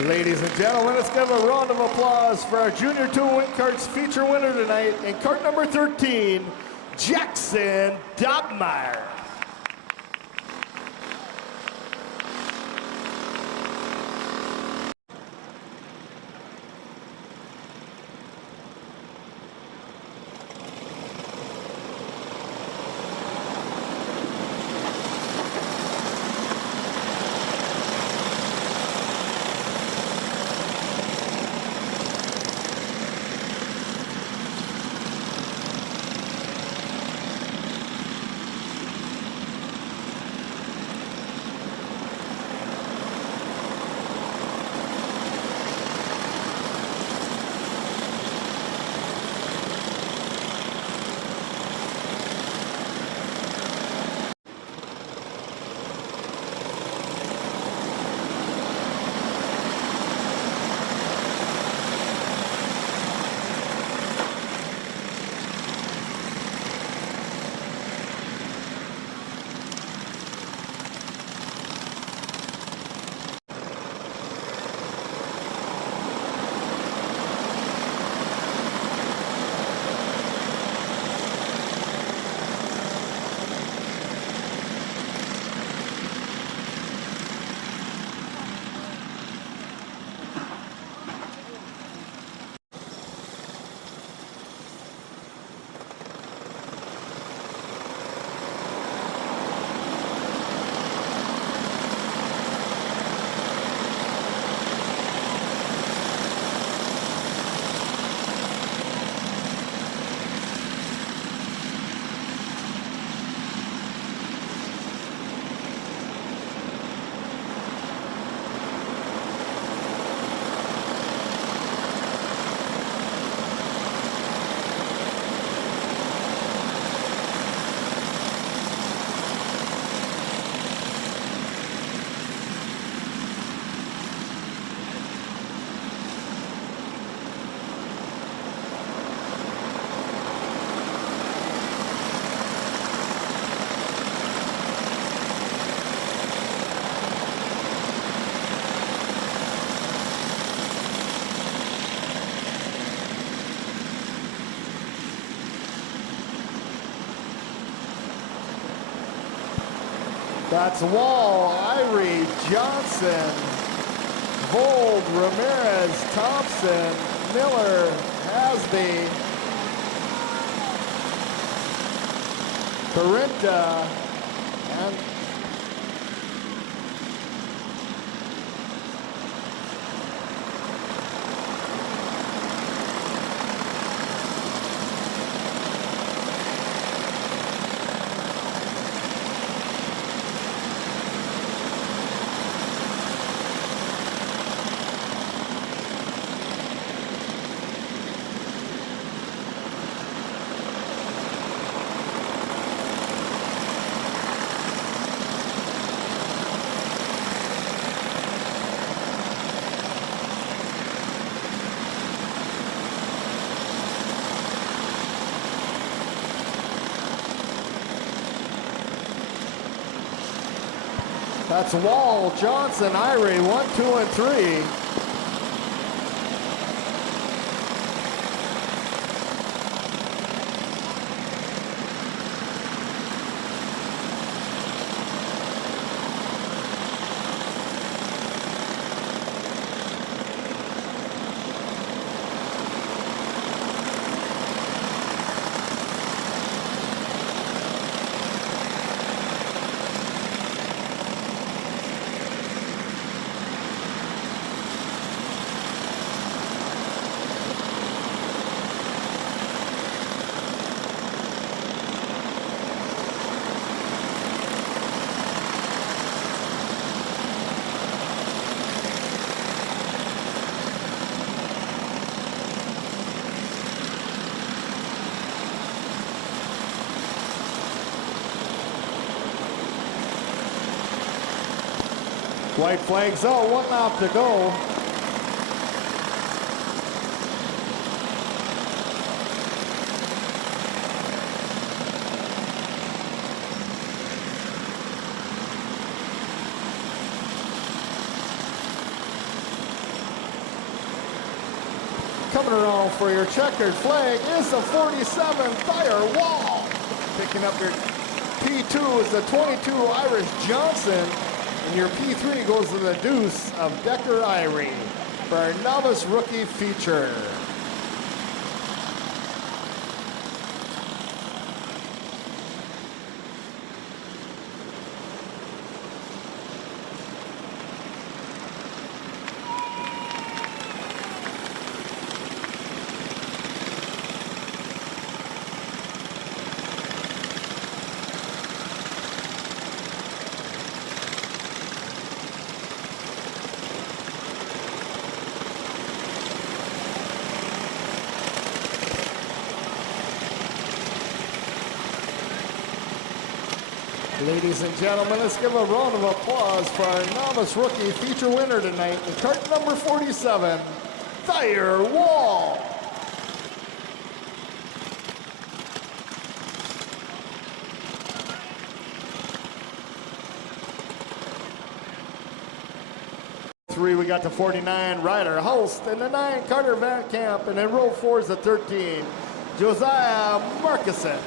Ladies and gentlemen, let's give a round of applause for our Junior 2 Wing Karts feature winner tonight in cart number 13, Jackson Dahlmeyer. That's Wall, Irie, Johnson, Vold, Ramirez, Thompson, Miller, Hasby, Corinta, and That's Wall, Johnson, Irie, 1, 2, and 3. White flags out, 1 lap to go. Coming around for your checkered flag is the 47 Thayer Wall. Picking up your P2 is the 22 Irish Johnson. And your P3 goes to the deuce of Decker Irie for our novice rookie feature. Ladies and gentlemen, let's give a round of applause for our novice rookie feature winner tonight, in cart number 47, Thayer Wall. Three, we got the 49, Ryder Hulst, and the 9, Carter Van Camp, and in row 4 is the 13, Josiah Markison.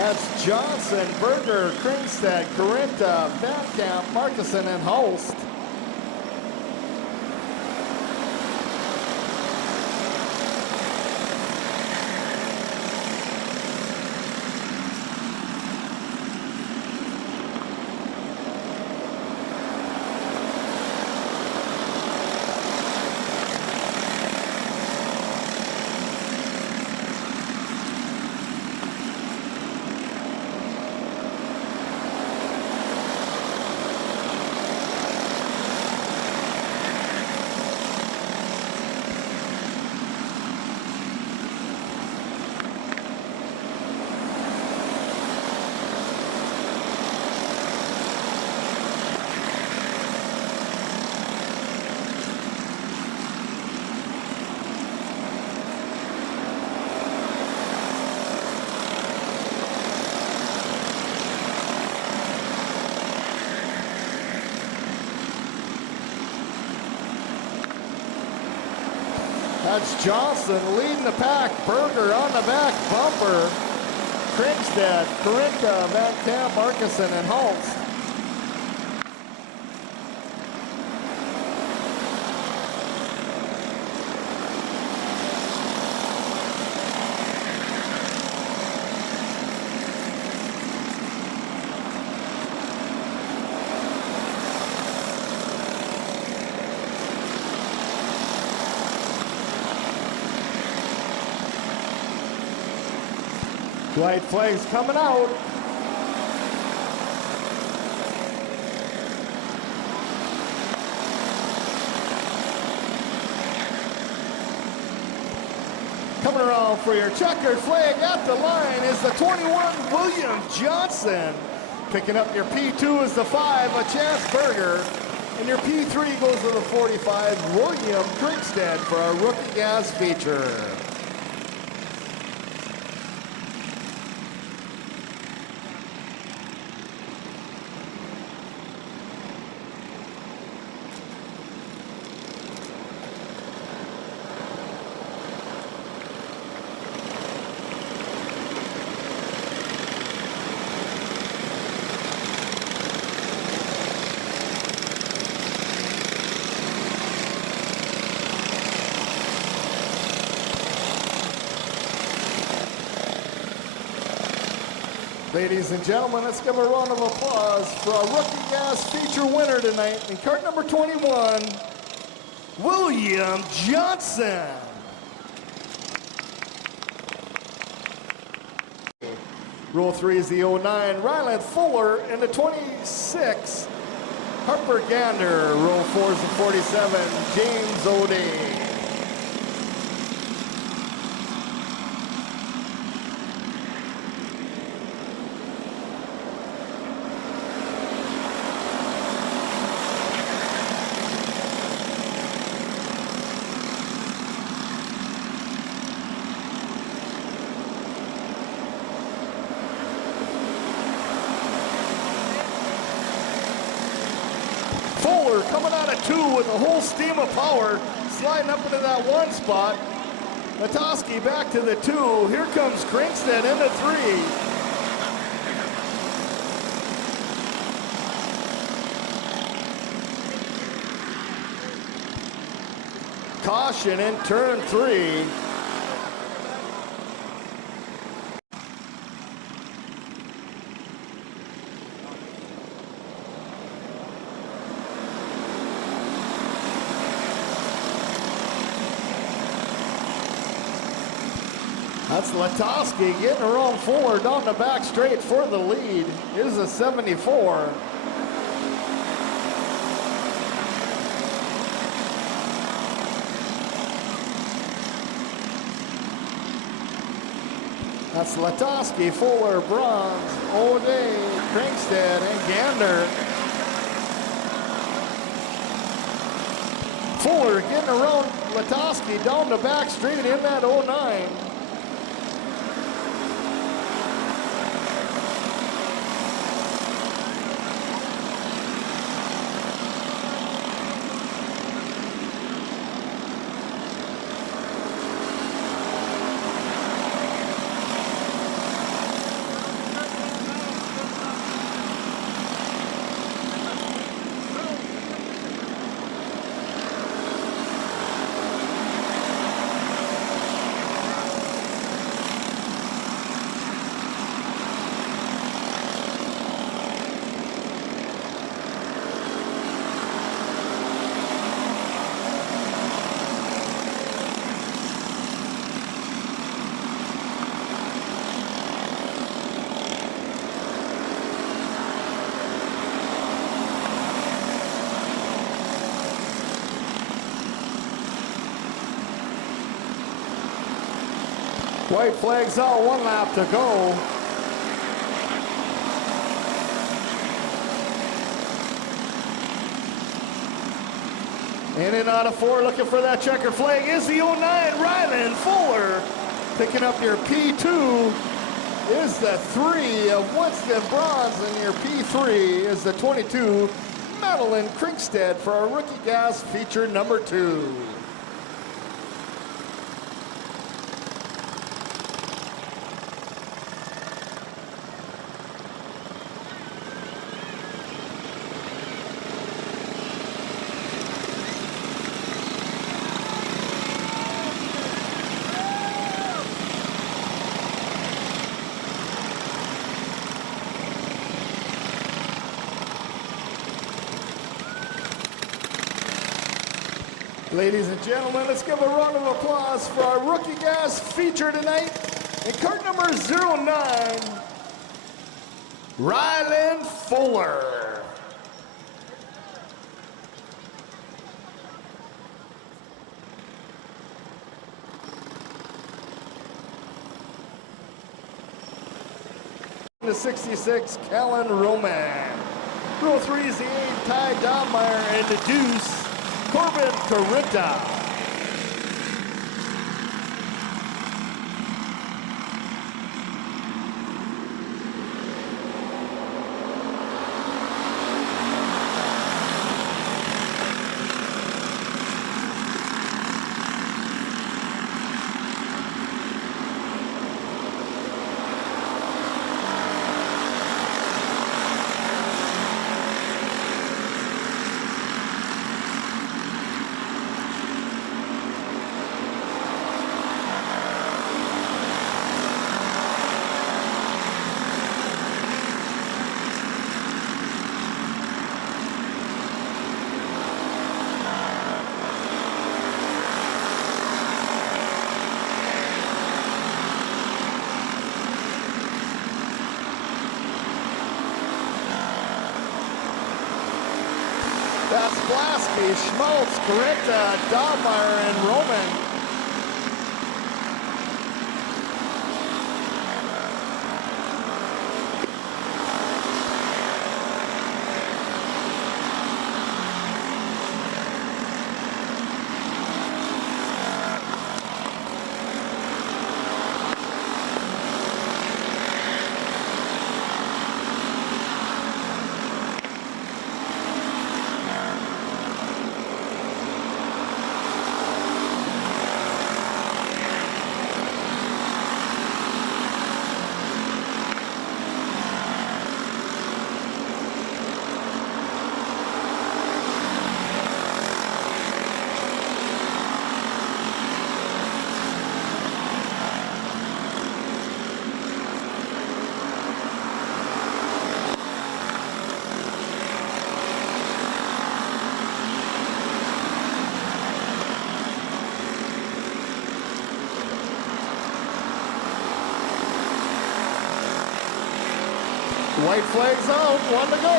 That's Johnson, Berger, Kringstad, Corinta, Van Camp, Markison, and Hulst. That's Johnson leading the pack. Berger on the back bumper. Kringstad, Corinta, Van Camp, Markison, and Hulst. White flags coming out. Coming around for your checkered flag at the line is the 21, William Johnson. Picking up your P2 is the 5, a Chance Berger. And your P3 goes to the 45, William Kriegstead for our rookie gas feature. Ladies and gentlemen, let's give a round of applause for our rookie gas feature winner tonight in cart number 21, William Johnson. Row 3 is the 09, Ryland Fuller, and the 26, Harper Gander. Row 4 is the 47, James O'Day. Fuller coming out of 2 with a whole steam of power, sliding up into that 1 spot. Matoski back to the 2. Here comes Kriegstead into 3. Caution in turn 3. That's Latowski getting around Fuller down the back straight for the lead. It is a 74. That's Latowski, Fuller, Bronze, O'Day, Kriegstead, and Gander. Fuller getting around Latowski down the back straight in that 09. White flags out, 1 lap to go. In and out of 4, looking for that checker flag is the 09, Ryland Fuller. Picking up your P2 is the 3 of Winston Bronze, and your P3 is the 22, Madeline Kriegstead for our rookie gas feature number 2. Ladies and gentlemen, let's give a round of applause for our rookie gas feature tonight In cart number 09, Rylan Fuller. The 66, Callan Roman. Row 3 is the 8, Ty Dobmeyer, and the deuce, Corbin Carita. That's Blasky, Schmaltz, Carita, Dobmeyer, and Roman. White flag's out, 1 to go.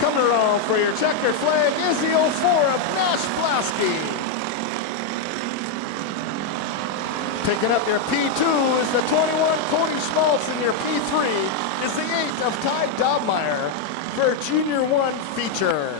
Coming around for your checkered flag is the 04 of Nash Blasky. Picking up your P2 is the 21 Cody Schmaltz, and your P3 is the 8 of Ty Dobmeyer for a Junior 1 feature.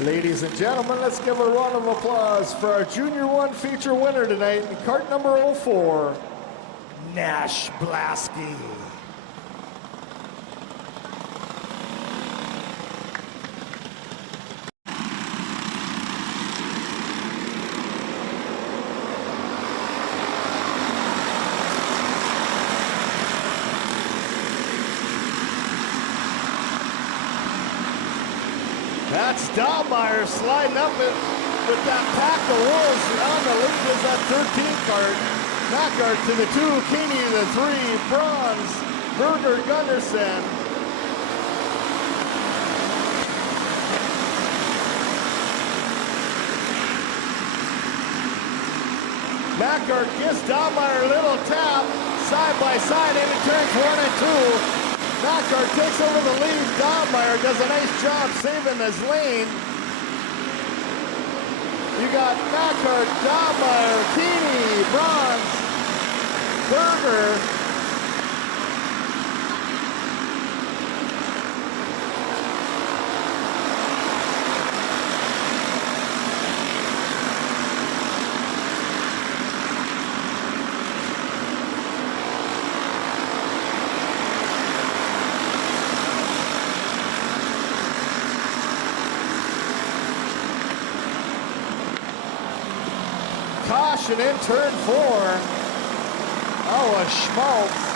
Ladies and gentlemen, let's give a round of applause for our Junior 1 feature winner tonight in cart number 04, Nash Blasky. That's Dobmeyer sliding up it with that pack of wolves on the lead is that 13 cart. Mackart to the 2, Keeney to the 3, Bronze, Berger Gunderson. Mackart gives Dobmeyer a little tap, side by side into turns 1 and 2. Mackart takes over the lead. Dobmeyer does a nice job saving his lane. You got Mackart, Dobmeyer, Keeney, Bronze, Berger. Caution in turn 4. Oh, a schmaltz.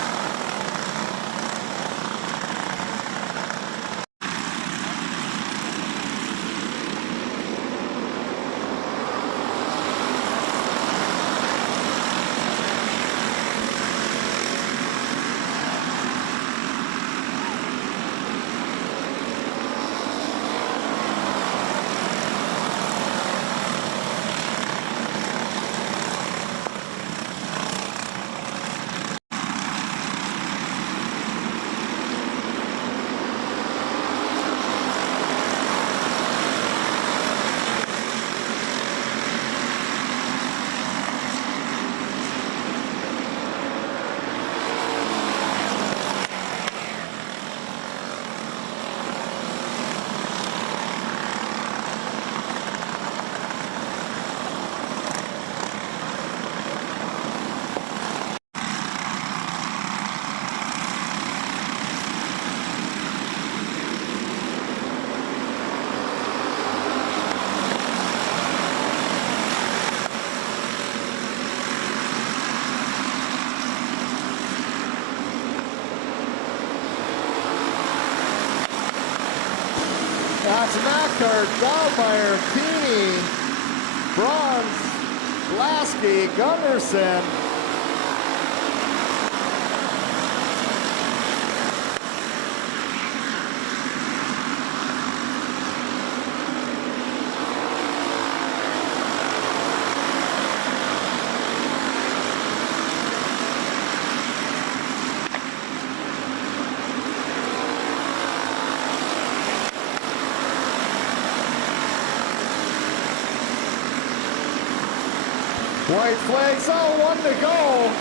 That's Mackart, Dahlmeyer, Keeney, Bronze, Lasky, Gunderson. White flags, all one to go.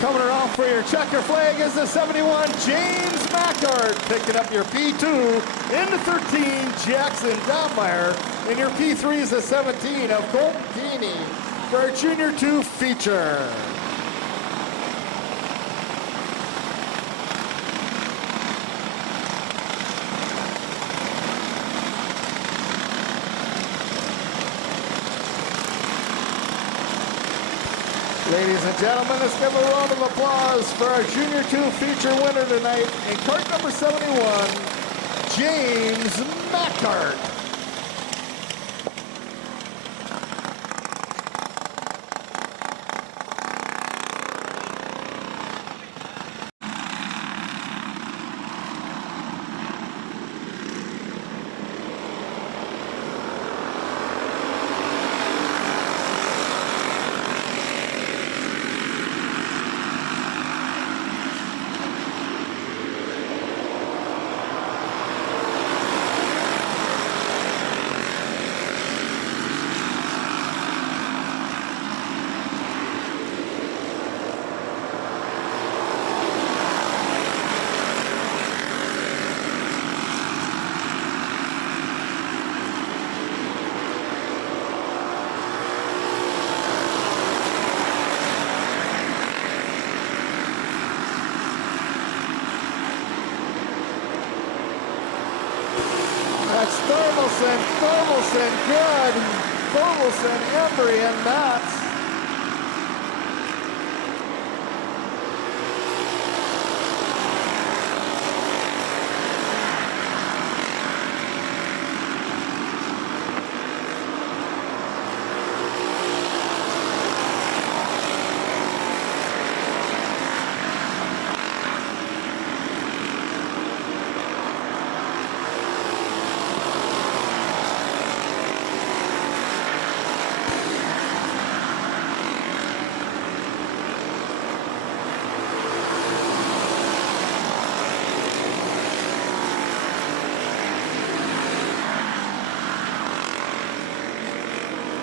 Coming around for your checker flag is the 71, James Mackart. Picking up your P2 into 13, Jackson Dahlmeyer. And your P3 is the 17 of Colton Keeney for our Junior 2 feature. Ladies and gentlemen, let's give a round of applause for our Junior 2 feature winner tonight in cart number 71, James Mackart. That's Thormelson, good. Thormelson, Embry, and Matz.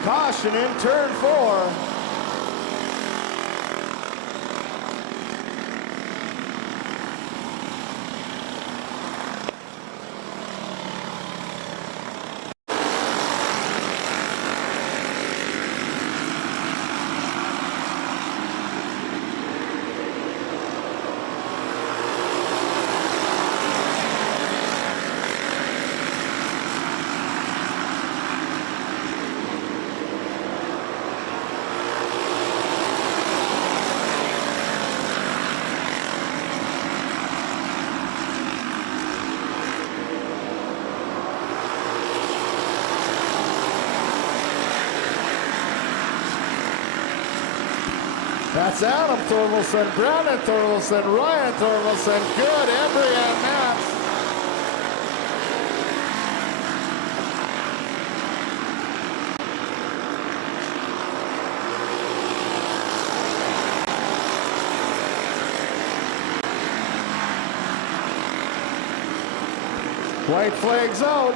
Caution in turn 4. That's Adam Thorvaldsen, Brandon Thorvaldsen, Ryan Thorvaldsen. Good Embry and Matt. White flags out.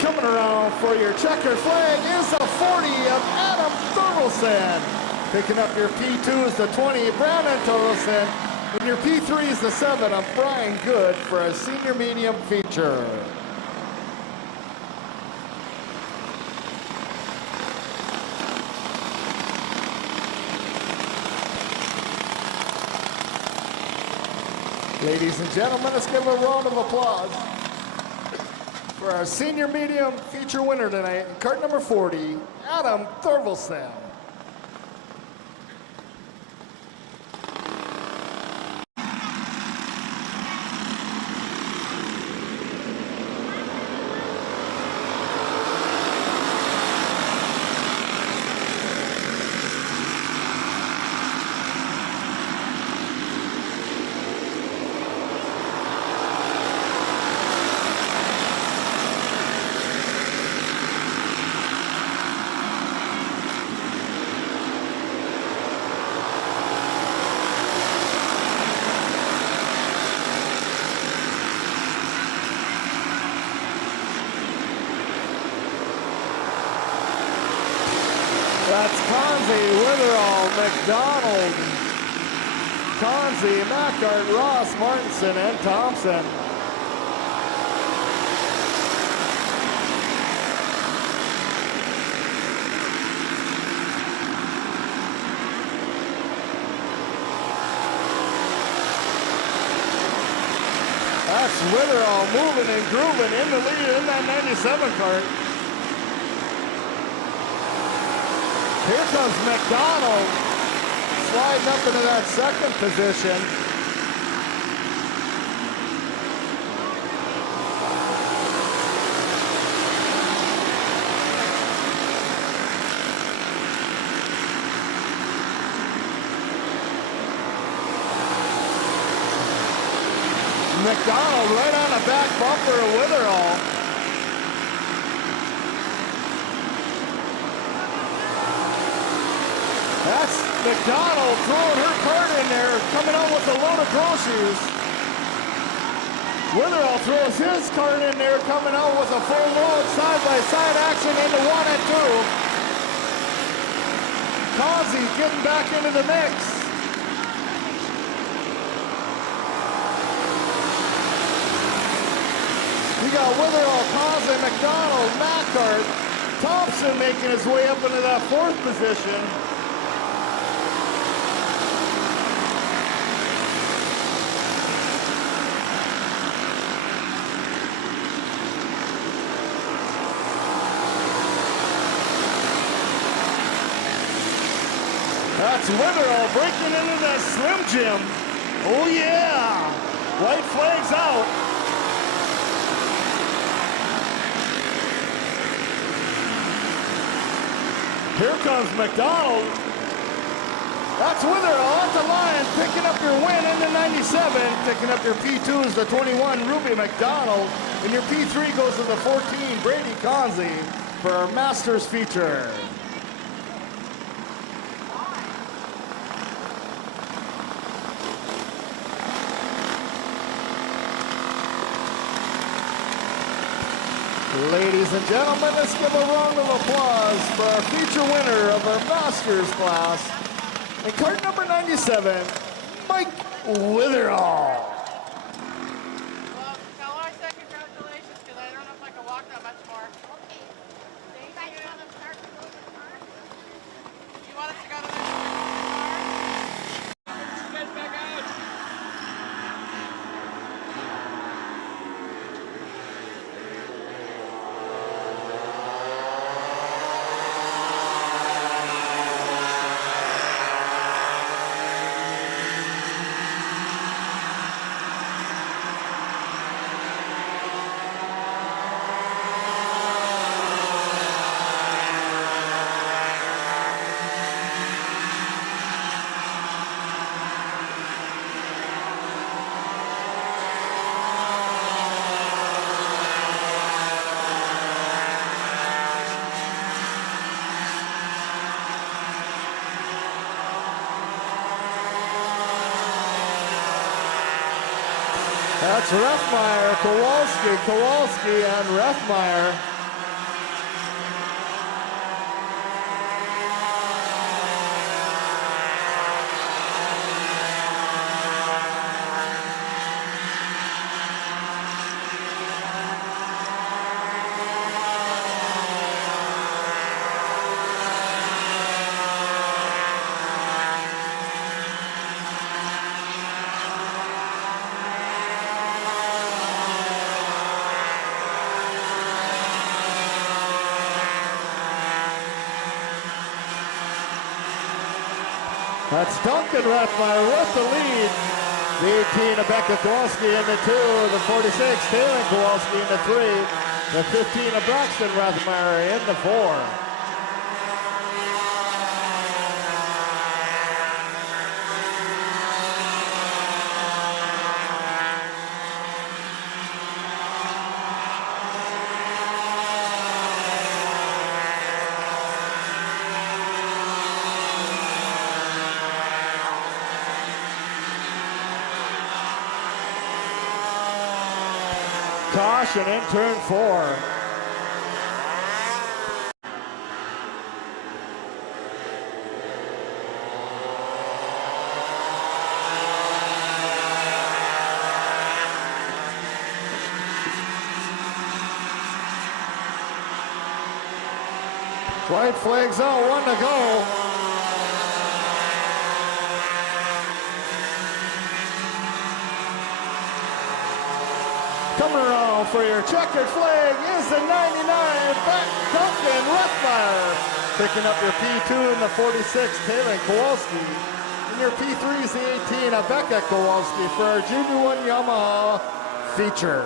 Coming around for your checker flag is the 40 of Adam Thorvaldsen. Picking up your P2 is the 20, Brandon Thorvaldsen. And your P3 is the 7 of Brian Good for a senior medium feature. Ladies and gentlemen, let's give a round of applause for our senior medium feature winner tonight, in cart number 40, Adam Thorvaldsen. That's Conzi, Witherall, McDonald, Conzi, Mackart, Ross, Martinson, and Thompson. That's Witherall moving and grooving in the lead in that 97 cart. Here comes McDonald, sliding up into that second position. McDonald right on the back bumper of Witherall. That's McDonald throwing her cart in there, coming out with a load of groceries. Witherall throws his cart in there, coming out with a full load, side-by-side action into 1 and 2. Causey getting back into the mix. We got Witherall, Causey, McDonald, Mackart, Thompson making his way up into that 4th position. That's Witherall breaking into that Slim Jim. Oh yeah! White flags out. Here comes McDonald. That's Witherall at the line, picking up your win in the 97. Picking up your P2 is the 21, Ruby McDonald. And your P3 goes to the 14, Brady Conzi, for our Masters feature. Ladies and gentlemen, let's give a round of applause for our feature winner of our Masters class. In cart number 97, Mike Witherall. Well, tell her I said congratulations because I don't know if I can walk that much more. Okay. Thank you. You want us to go to the car? Get back out. That's Refmeyer, Kowalski, and Refmeyer. That's Duncan Refmeyer with the lead. The 18 of Becca Kowalski in the 2, the 46 Taylor Kowalski in the 3, the 15 of Braxton Refmeyer in the 4. Caution in turn 4. White flags out, 1 to go. Coming around for your checkered flag is the 99, Duncan Refmeyer. Picking up your P2 in the 46, Taylor Kowalski. And your P3 is the 18, Becca Kowalski for our Junior 1 Yamaha feature.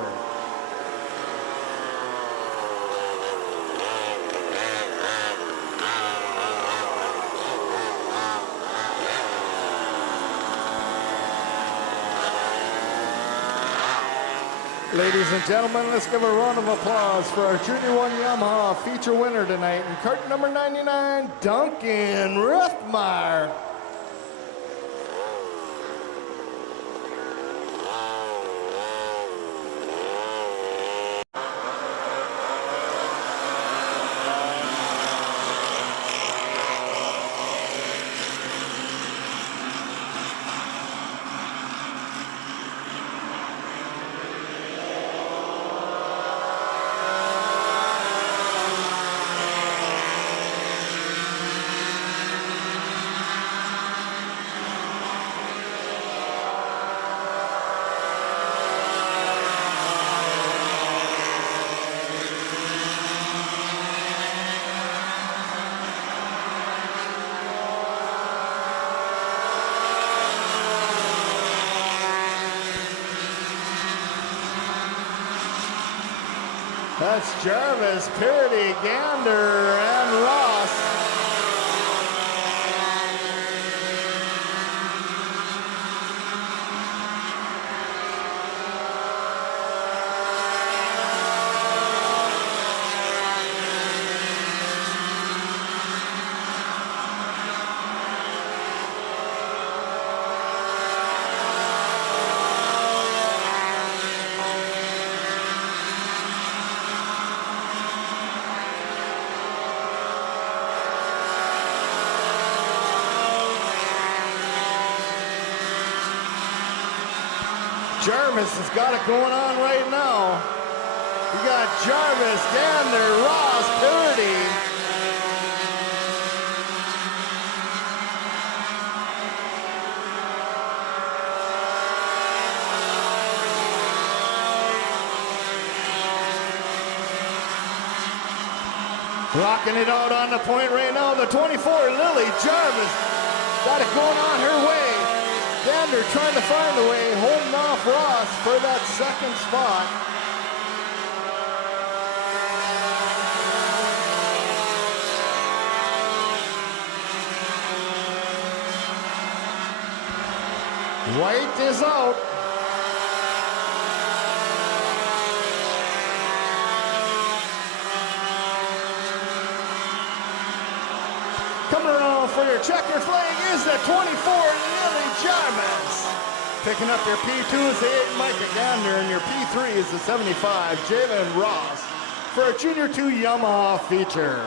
Ladies and gentlemen, let's give a round of applause for our Junior 1 Yamaha feature winner tonight in cart number 99, Duncan Refmeyer. That's Jarvis, Parody, Gander, and Ross. Jarvis has got it going on right now. You got Jarvis, Gander, Ross, Parody. Rocking it out on the point right now. The 24, Lily Jarvis, got it going on her way. Gander trying to find a way, holding off Ross for that second spot. White is out. Coming around for your checkered flag is the 24, Lily Jarvis. Picking up your P2 is the 8, Micah Gander, and your P3 is the 75, Jalen Ross, for a Junior 2 Yamaha feature.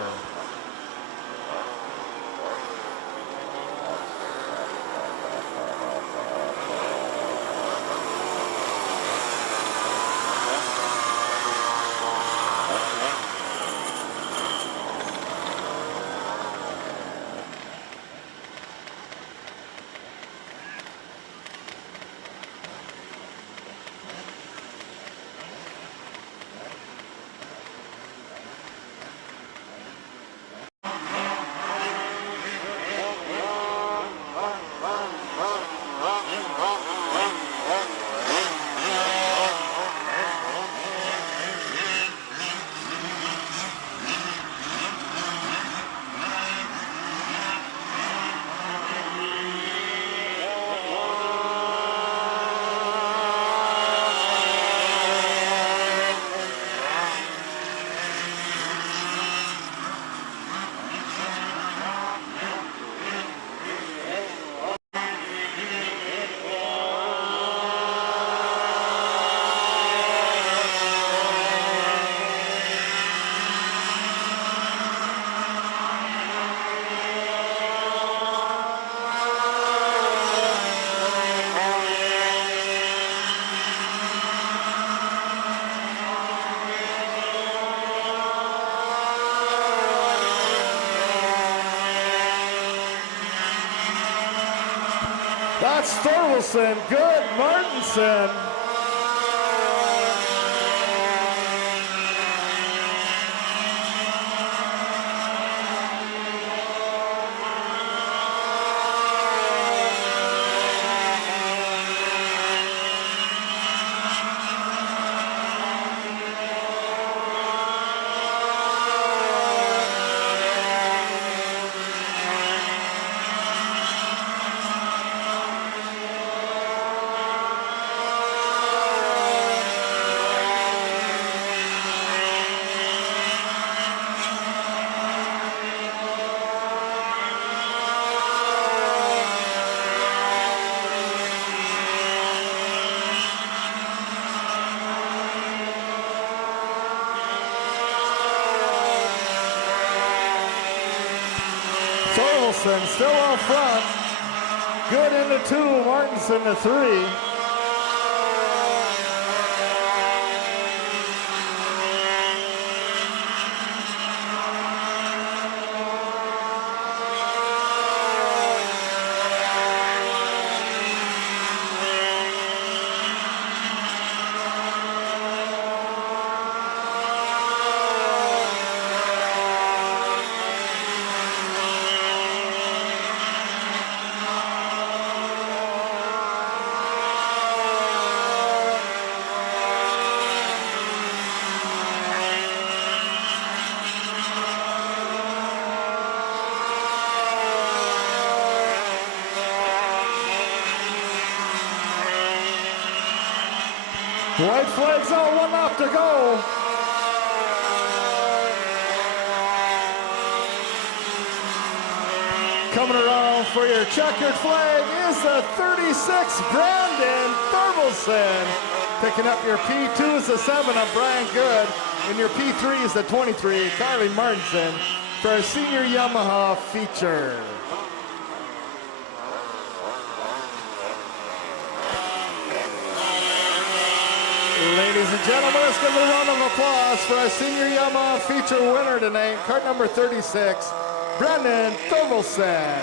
That's Thorvaldsen, good, Martinson. Thorvaldsen still up front. Good into 2, Martinson to 3. White flags out, 1 left to go. Coming around for your checkered flag is the 36, Brandon Thorvaldsen. Picking up your P2 is the 7 of Brian Good, and your P3 is the 23, Carly Martinson, for a senior Yamaha feature. Ladies and gentlemen, let's give a round of applause for our senior Yamaha feature winner tonight, cart number 36, Brandon Thorvaldsen.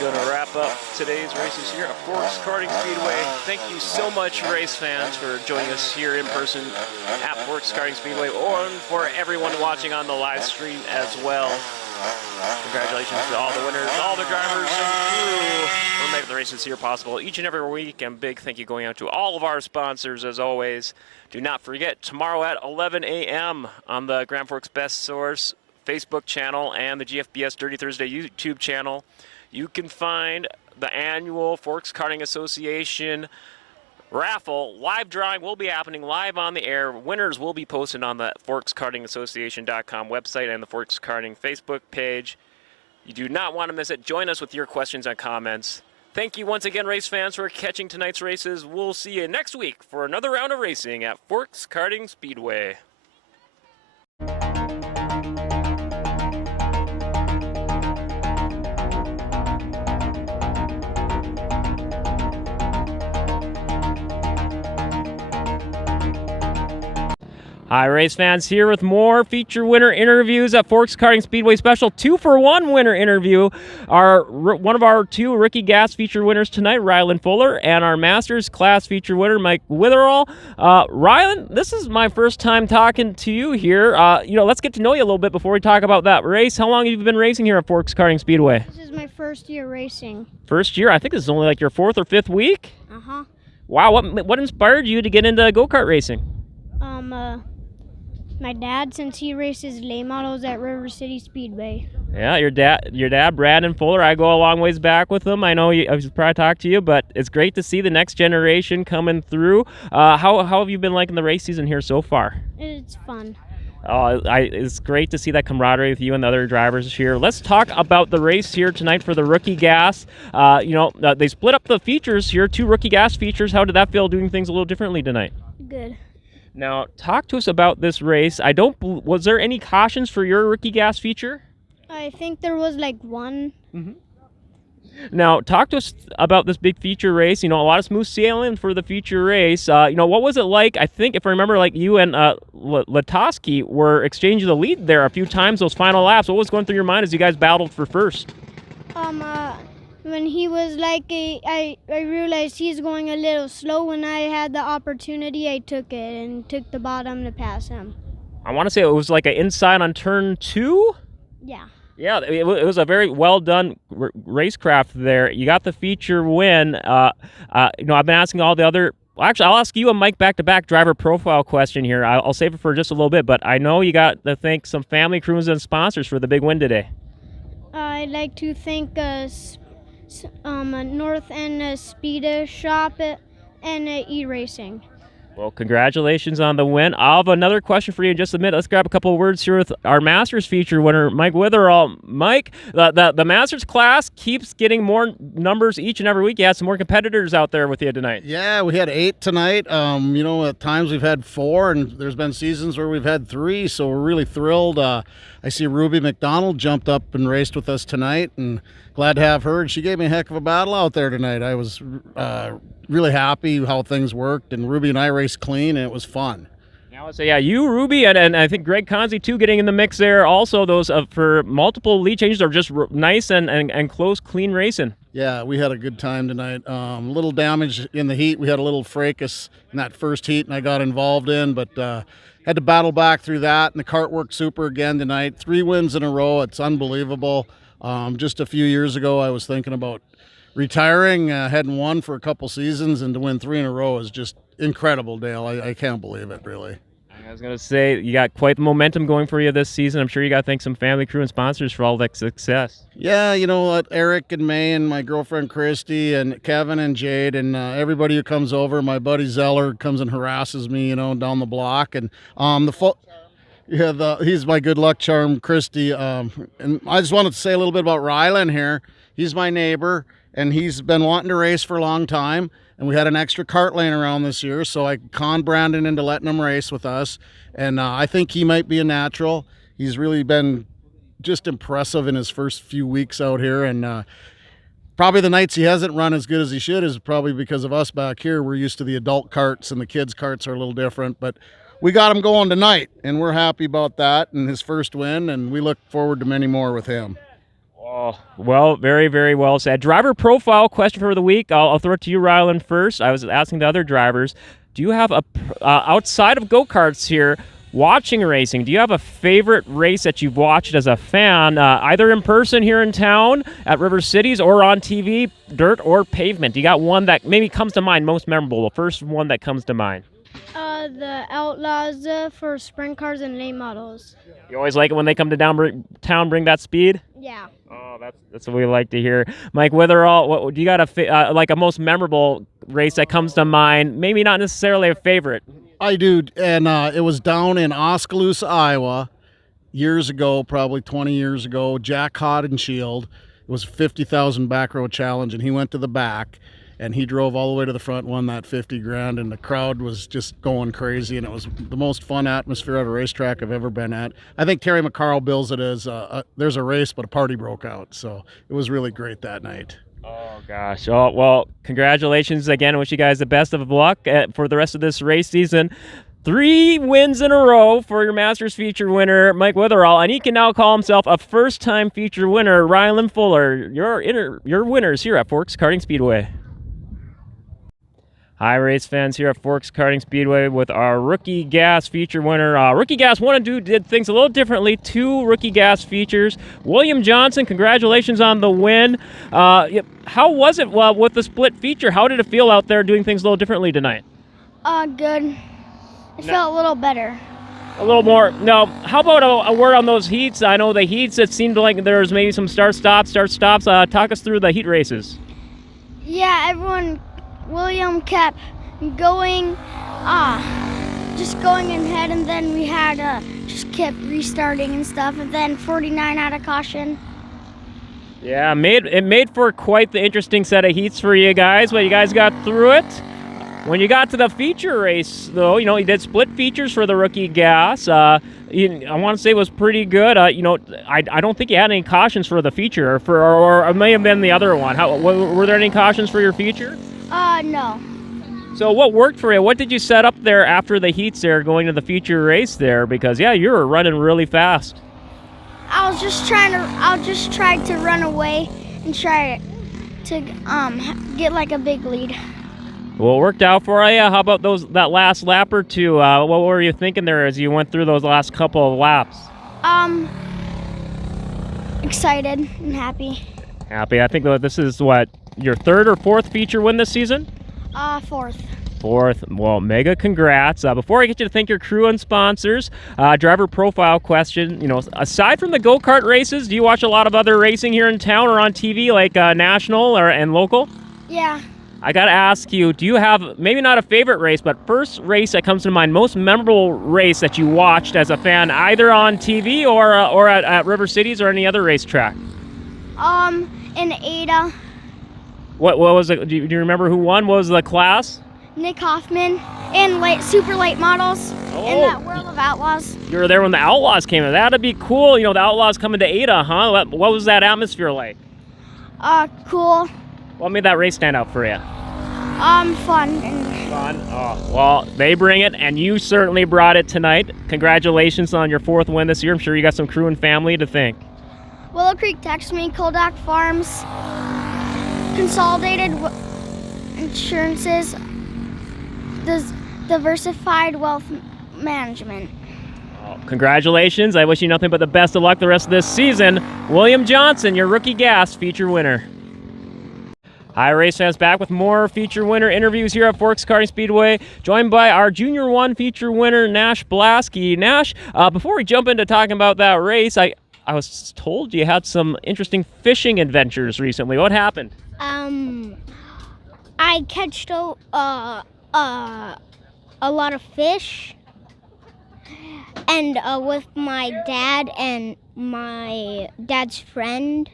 Going to wrap up today's races here at Forks Karting Speedway. Thank you so much, race fans, for joining us here in person at Forks Karting Speedway, or for everyone watching on the live stream as well. Congratulations to all the winners, all the drivers and crew for making the races here possible each and every week. And big thank you going out to all of our sponsors as always. Do not forget, tomorrow at 11 a.m. on the Grand Forks Best Source, Facebook channel and the GFBS Dirty Thursday YouTube channel, you can find the annual Forks Karting Association raffle. Live drawing will be happening live on the air. Winners will be posted on the forkskartingassociation.com website and the Forks Karting Facebook page. You do not want to miss it. Join us with your questions and comments. Thank you once again, race fans, for catching tonight's races. We'll see you next week for another round of racing at Forks Karting Speedway. Hi, race fans, here with more feature winner interviews at Forks Karting Speedway special 2-for-1 winner interview. One of our 2 rookie gas feature winners tonight, Rylan Fuller, and our Masters class feature winner, Mike Witherall. Rylan, this is my first time talking to you here. Let's get to know you a little bit before we talk about that race. How long have you been racing here at Forks Karting Speedway? This is my first year racing. First year? I think this is only like your 4th or 5th week? Uh-huh. Wow, what inspired you to get into go-kart racing? My dad, since he races late models at River City Speedway. Yeah, your dad, Brandon Fuller, I go a long ways back with him. I know I was probably talked to you, but it's great to see the next generation coming through. How have you been liking the race season here so far? It's fun. It's great to see that camaraderie with you and the other drivers here. Let's talk about the race here tonight for the rookie gas. They split up the features here, 2 rookie gas features. How did that feel doing things a little differently tonight? Good. Now, talk to us about this race. Was there any cautions for your rookie gas feature? I think there was like 1. Mm-hmm. Now, talk to us about this big feature race. A lot of smooth sailing for the feature race. What was it like? I think, if I remember, like you and Latoski were exchanging the lead there a few times, those final laps. What was going through your mind as you guys battled for first? When he was like, I realized he's going a little slow. When I had the opportunity, I took it and took the bottom to pass him. I want to say it was like an inside on turn 2? Yeah. Yeah, it was a very well done racecraft there. You got the feature win. I've been asking all the other. Well, actually, I'll ask you a Mike back-to-back driver profile question here. I'll save it for just a little bit, but I know you got to thank some family, crews, and sponsors for the big win today. I'd like to thank North End Speed Shop and E-Racing. Well, congratulations on the win. I'll have another question for you in just a minute. Let's grab a couple of words here with our Masters feature winner, Mike Witherall. Mike, the Masters class keeps getting more numbers each and every week. You had some more competitors out there with you tonight. Yeah, we had 8 tonight. At times we've had 4, and there's been seasons where we've had 3, so we're really thrilled. I see Ruby McDonald jumped up and raced with us tonight, and glad to have her. And she gave me a heck of a battle out there tonight. I was really happy how things worked, and Ruby and I raced clean, and it was fun. Now, so yeah, you, Ruby, and I think Greg Conzi too, getting in the mix there. Also, those for multiple lead changes are just nice and close, clean racing. Yeah, we had a good time tonight. Little damage in the heat. We had a little fracas in that first heat, and I got involved in, but had to battle back through that. And the kart worked super again tonight. 3 wins in a row. It's unbelievable. Just a few years ago, I was thinking about retiring. Hadn't won for a couple seasons, and to win 3 in a row is just incredible, Dale. I can't believe it, really. I was going to say, you got quite the momentum going for you this season. I'm sure you got to thank some family, crew, and sponsors for all that success. Yeah, you know what? Eric and May and my girlfriend Christy and Kevin and Jade and everybody who comes over. My buddy Zeller comes and harasses me, down the block. And he's my good luck charm, Christy. And I just wanted to say a little bit about Rylan here. He's my neighbor, and he's been wanting to race for a long time. And we had an extra kart lane around this year, so I conned Brandon into letting him race with us. And I think he might be a natural. He's really been just impressive in his first few weeks out here. And probably the nights he hasn't run as good as he should is probably because of us back here. We're used to the adult karts, and the kids' karts are a little different. But we got him going tonight, and we're happy about that and his first win, and we look forward to many more with him. Oh, well, very, very well said. Driver profile question for the week. I'll throw it to you, Rylan, first. I was asking the other drivers, do you have outside of go-karts here, watching racing, do you have a favorite race that you've watched as a fan, either in person here in town at River Cities or on TV, dirt or pavement? You got one that maybe comes to mind most memorable, the first one that comes to mind? The Outlaws for sprint cars and late models. You always like it when they come to town, bring that speed? Yeah. Oh, that's what we like to hear. Mike Witherall, what do you got like a most memorable race that comes to mind? Maybe not necessarily a favorite. I do, and it was down in Oskaloosa, Iowa, years ago, probably 20 years ago. Jack Hodenshield. It was a 50,000 back row challenge, and he went to the back, and he drove all the way to the front, won that 50 grand, and the crowd was just going crazy, and it was the most fun atmosphere at a racetrack I've ever been at. I think Terry McCarl bills it as there's a race, but a party broke out, so it was really great that night. Oh, gosh. Oh, well, congratulations again. I wish you guys the best of luck for the rest of this race season. 3 wins in a row for your Masters feature winner, Mike Witherall, and he can now call himself a first-time feature winner, Rylan Fuller. Your winners here at Forks Karting Speedway. Hi, race fans here at Forks Karting Speedway with our Rookie Gas feature winner. Rookie Gas 1 and 2 did things a little differently. 2 Rookie Gas features. William Johnson, congratulations on the win. How was it with the split feature? How did it feel out there doing things a little differently tonight? Good. It felt a little better. A little more. Now, how about a word on those heats? I know the heats, it seemed like there was maybe some start-stops. Talk us through the heat races. Yeah, William kept going, just going ahead, and then we had just kept restarting and stuff, and then 49 out of caution. Yeah, it made for quite the interesting set of heats for you guys, but you guys got through it. When you got to the feature race, though, you did split features for the Rookie Gas. I want to say it was pretty good. I don't think you had any cautions for the feature, or it may have been the other one. Were there any cautions for your feature? No. So what worked for you? What did you set up there after the heats there going to the feature race there? Because, yeah, you were running really fast. I just tried to run away and try to get like a big lead. Well, it worked out for you. How about that last lap or two? What were you thinking there as you went through those last couple of laps? Excited and happy. Happy. I think this is your 3rd or 4th feature win this season? 4th. 4th. Well, mega congrats. Before I get you to thank your crew and sponsors, driver profile question. Aside from the go-kart races, do you watch a lot of other racing here in town or on TV, like national and local? Yeah. I got to ask you, do you have, maybe not a favorite race, but first race that comes to mind, most memorable race that you watched as a fan, either on TV or at River Cities or any other racetrack? In Ada. What was it? Do you remember who won? What was the class? Nick Hoffman in super late models in that World of Outlaws. You were there when the Outlaws came in. That'd be cool. The Outlaws coming to Ada, huh? What was that atmosphere like? Cool. What made that race stand out for you? Fun. Fun? Oh, well, they bring it, and you certainly brought it tonight. Congratulations on your 4th win this year. I'm sure you got some crew and family to thank. Willow Creek Tax Me, Koldak Farms, Consolidated Insurances, Diversified Wealth Management. Oh, congratulations. I wish you nothing but the best of luck the rest of this season. William Johnson, your Rookie Gas feature winner. Hi, race fans, back with more feature winner interviews here at Forks Karting Speedway, joined by our Junior 1 feature winner, Nash Blasky. Nash, before we jump into talking about that race, I was told you had some interesting fishing adventures recently. What happened? I catched a lot of fish, and with my dad and my dad's friend.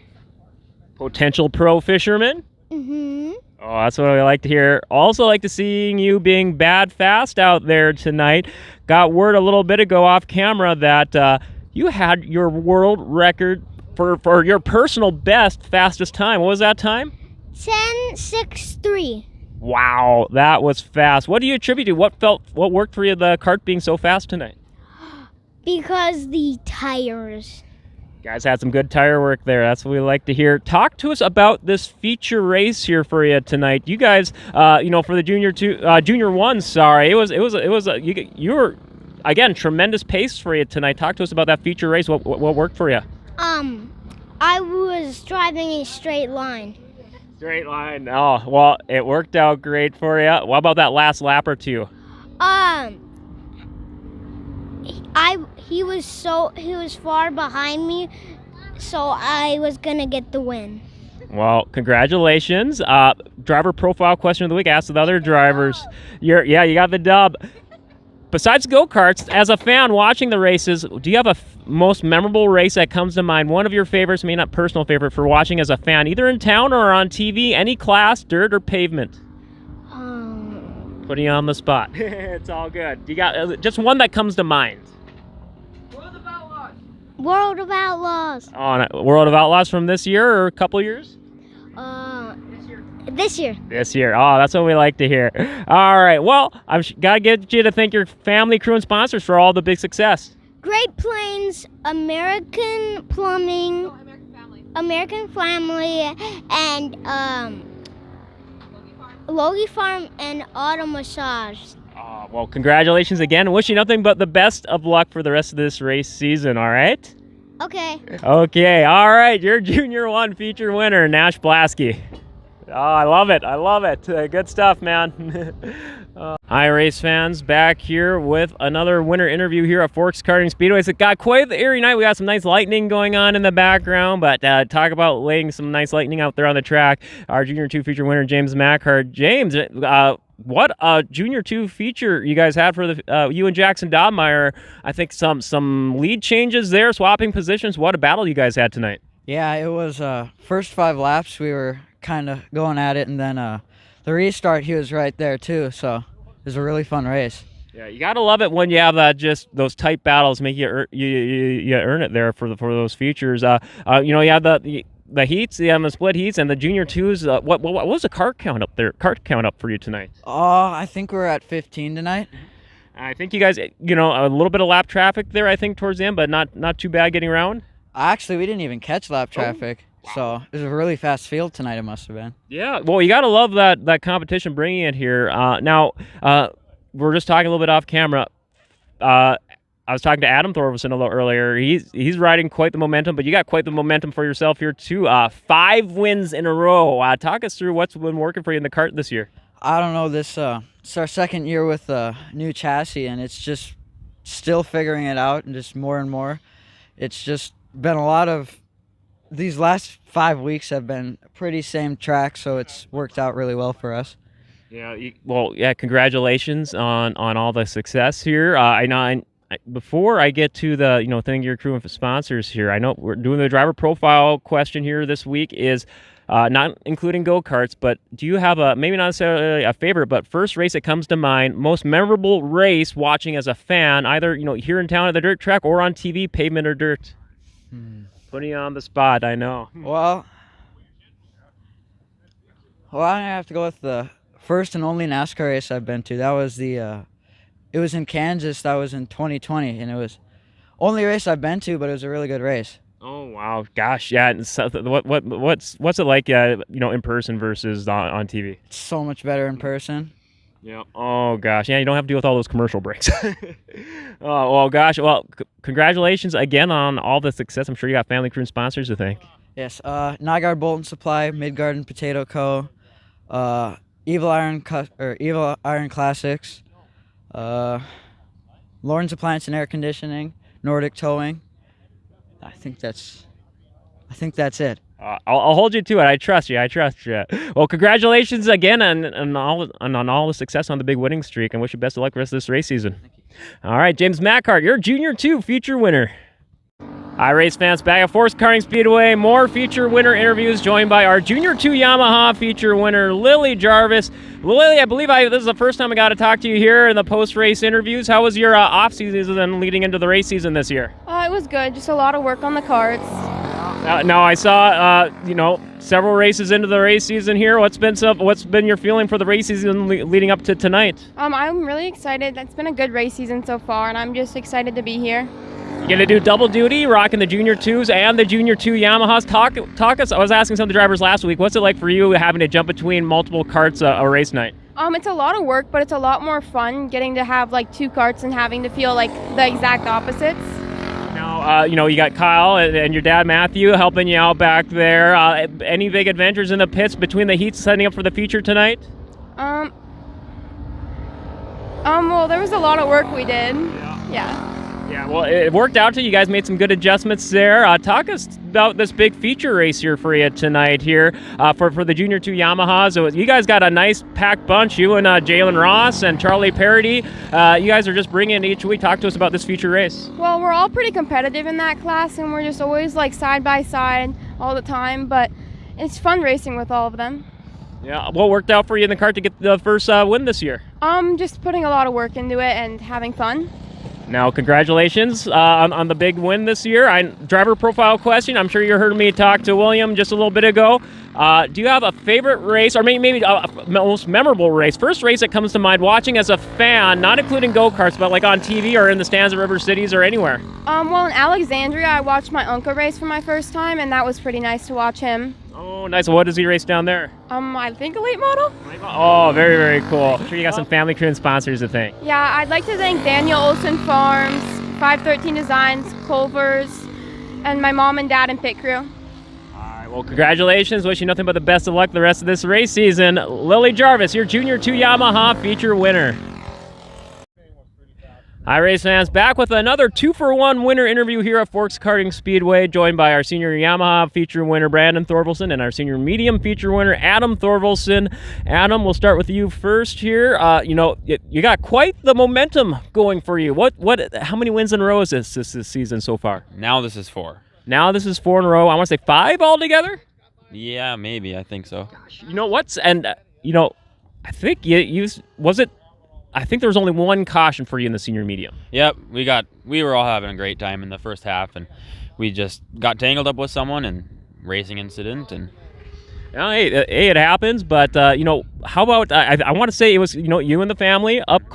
Potential pro fisherman? Mm-hmm. Oh, that's what I like to hear. Also like to seeing you being bad fast out there tonight. Got word a little bit ago off camera that you had your world record for your personal best fastest time. What was that time? 10:63. Wow, that was fast. What do you attribute to? What worked for you, the kart being so fast tonight? Because the tires. Guys had some good tire work there. That's what we like to hear. Talk to us about this feature race here for you tonight. You guys, for the Junior 1, sorry, you were again tremendous pace for you tonight. Talk to us about that feature race. What worked for you? I was driving a straight line. Straight line. Oh, well, it worked out great for you. What about that last lap or two? he was far behind me, so I was gonna get the win. Well, congratulations. Driver profile question of the week. Ask the other drivers. You got the dub. Besides go-karts, as a fan watching the races, do you have a most memorable race that comes to mind? One of your favorites, maybe not personal favorite, for watching as a fan, either in town or on TV, any class, dirt or pavement? Putting you on the spot. It's all good. You got just one that comes to mind. World of Outlaws. World of Outlaws from this year or a couple years? This year. This year. Oh, that's what we like to hear. All right. Well, I've got to get you to thank your family, crew, and sponsors for all the big success. Great Plains, American Plumbing, American Family, and Logie Farm and Auto Massage. Well, congratulations again. Wish you nothing but the best of luck for the rest of this race season, all right? Okay. Okay, all right. Your Junior 1 feature winner, Nash Blasky. Oh, I love it. I love it. Good stuff, man. Hi, race fans. Back here with another winter interview here at Forks Karting Speedway. It's got quite the eerie night. We got some nice lightning going on in the background, but talk about laying some nice lightning out there on the track. Our Junior 2 feature winner, James Mackhart. James, what a Junior 2 feature you guys had for the you and Jackson Dobmeyer. I think some lead changes there, swapping positions. What a battle you guys had tonight. Yeah, it was first 5 laps we were kind of going at it, and then the restart he was right there too, so it was a really fun race. Yeah, you gotta love it when you have just those tight battles make you earn it there for those features. You have the heats, the split heats, and the Junior 2s. What was the cart count up there? Cart count up for you tonight? I think we're at 15 tonight. I think you guys, a little bit of lap traffic there. I think towards the end, but not too bad getting around. Actually, we didn't even catch lap traffic. Wow. So it was a really fast field tonight, it must have been. Yeah, well, you got to love that competition bringing it here. Now, we're just talking a little bit off camera. I was talking to Adam Thorvaldsen a little earlier. He's riding quite the momentum, but you got quite the momentum for yourself here too. 5 wins in a row. Talk us through what's been working for you in the kart this year. I don't know, it's our second year with a new chassis, and it's just still figuring it out, and just more and more. It's just been a lot of these last 5 weeks have been pretty same track, so it's worked out really well for us. Yeah, congratulations on all the success here. I know. Before I get to the thank your crew and sponsors here, I know we're doing the driver profile question here this week is not including go-karts, but do you have maybe not necessarily a favorite, but first race that comes to mind, most memorable race watching as a fan, either here in town at the dirt track or on TV, pavement or dirt? Putting you on the spot, I know. Well, I'm gonna have to go with the first and only NASCAR race I've been to. That was it was in Kansas. That was in 2020, and it was only race I've been to, but it was a really good race. Oh wow, gosh, yeah. And so, what's it like, in person versus on TV? It's so much better in person. Yeah. Oh gosh. Yeah, you don't have to deal with all those commercial breaks. Oh well, gosh. Well, congratulations again on all the success. I'm sure you got family, crew, and sponsors to thank. Yes. Nygaard Bolt and Supply, Midgarden Potato Co., Evil Iron Classics, Lauren's Appliance and Air Conditioning, Nordic Towing. I think that's it. I'll hold you to it. I trust you. Well, congratulations again on all the success on the big winning streak, and wish you best of luck the rest of this race season. All right, James Mackhart, your Junior 2 feature winner. Hi, race fans, back at Forks Karting Speedway. More feature winner interviews, joined by our Junior 2 Yamaha feature winner, Lily Jarvis. Lily, I believe this is the first time I got to talk to you here in the post-race interviews. How was your off-season leading into the race season this year? It was good. Just a lot of work on the carts. Now I saw, several races into the race season here. What's been your feeling for the race season leading up to tonight? I'm really excited. It's been a good race season so far, and I'm just excited to be here. You're gonna do double duty, rocking the Junior 2s and the Junior 2 Yamahas. Talk us. I was asking some of the drivers last week. What's it like for you having to jump between multiple karts a race night? It's a lot of work, but it's a lot more fun getting to have like 2 karts and having to feel like the exact opposites. Now, you got Kyle and your dad Matthew helping you out back there. Any big adventures in the pits between the heats setting up for the feature tonight? Well, there was a lot of work we did. Yeah. Yeah, well, it worked out to you. You guys made some good adjustments there. Talk us about this big feature race here for you tonight here for the Junior 2 Yamahas. So you guys got a nice packed bunch, you and Jalen Ross and Charlie Parody. You guys are just bringing it each week. Talk to us about this feature race. Well, we're all pretty competitive in that class, and we're just always like side by side all the time, but it's fun racing with all of them. Yeah, what worked out for you in the kart to get the first win this year? Just putting a lot of work into it and having fun. Now, congratulations on the big win this year. Driver profile question. I'm sure you heard me talk to William just a little bit ago. Do you have a favorite race, or maybe a most memorable race? First race that comes to mind watching as a fan, not including go-karts, but like on TV or in the stands at River Cities or anywhere? Well, in Alexandria, I watched my uncle race for my first time, and that was pretty nice to watch him. Oh, nice. What does he race down there? I think a late model. Oh, very, very cool. I'm sure you got some family, crew, and sponsors to thank. Yeah, I'd like to thank Daniel Olson Farms, 513 Designs, Culver's, and my mom and dad and pit crew. All right, well, congratulations. Wish you nothing but the best of luck the rest of this race season. Lily Jarvis, your Junior 2 Yamaha feature winner. Hi, race fans. Back with another 2-for-1 winner interview here at Forks Karting Speedway, joined by our senior Yamaha feature winner, Brandon Thorvaldsen, and our senior medium feature winner, Adam Thorvaldsen. Adam, we'll start with you first here. You got quite the momentum going for you. How many wins in a row is this season so far? Now this is 4. Now this is 4 in a row. I want to say 5 altogether? Yeah, maybe. I think so. You know what's, and I think I think there was only one caution for you in the senior medium. Yep, we were all having a great time in the first half, and we just got tangled up with someone and racing incident, and hey, it happens. But how about I want to say it was you and the family up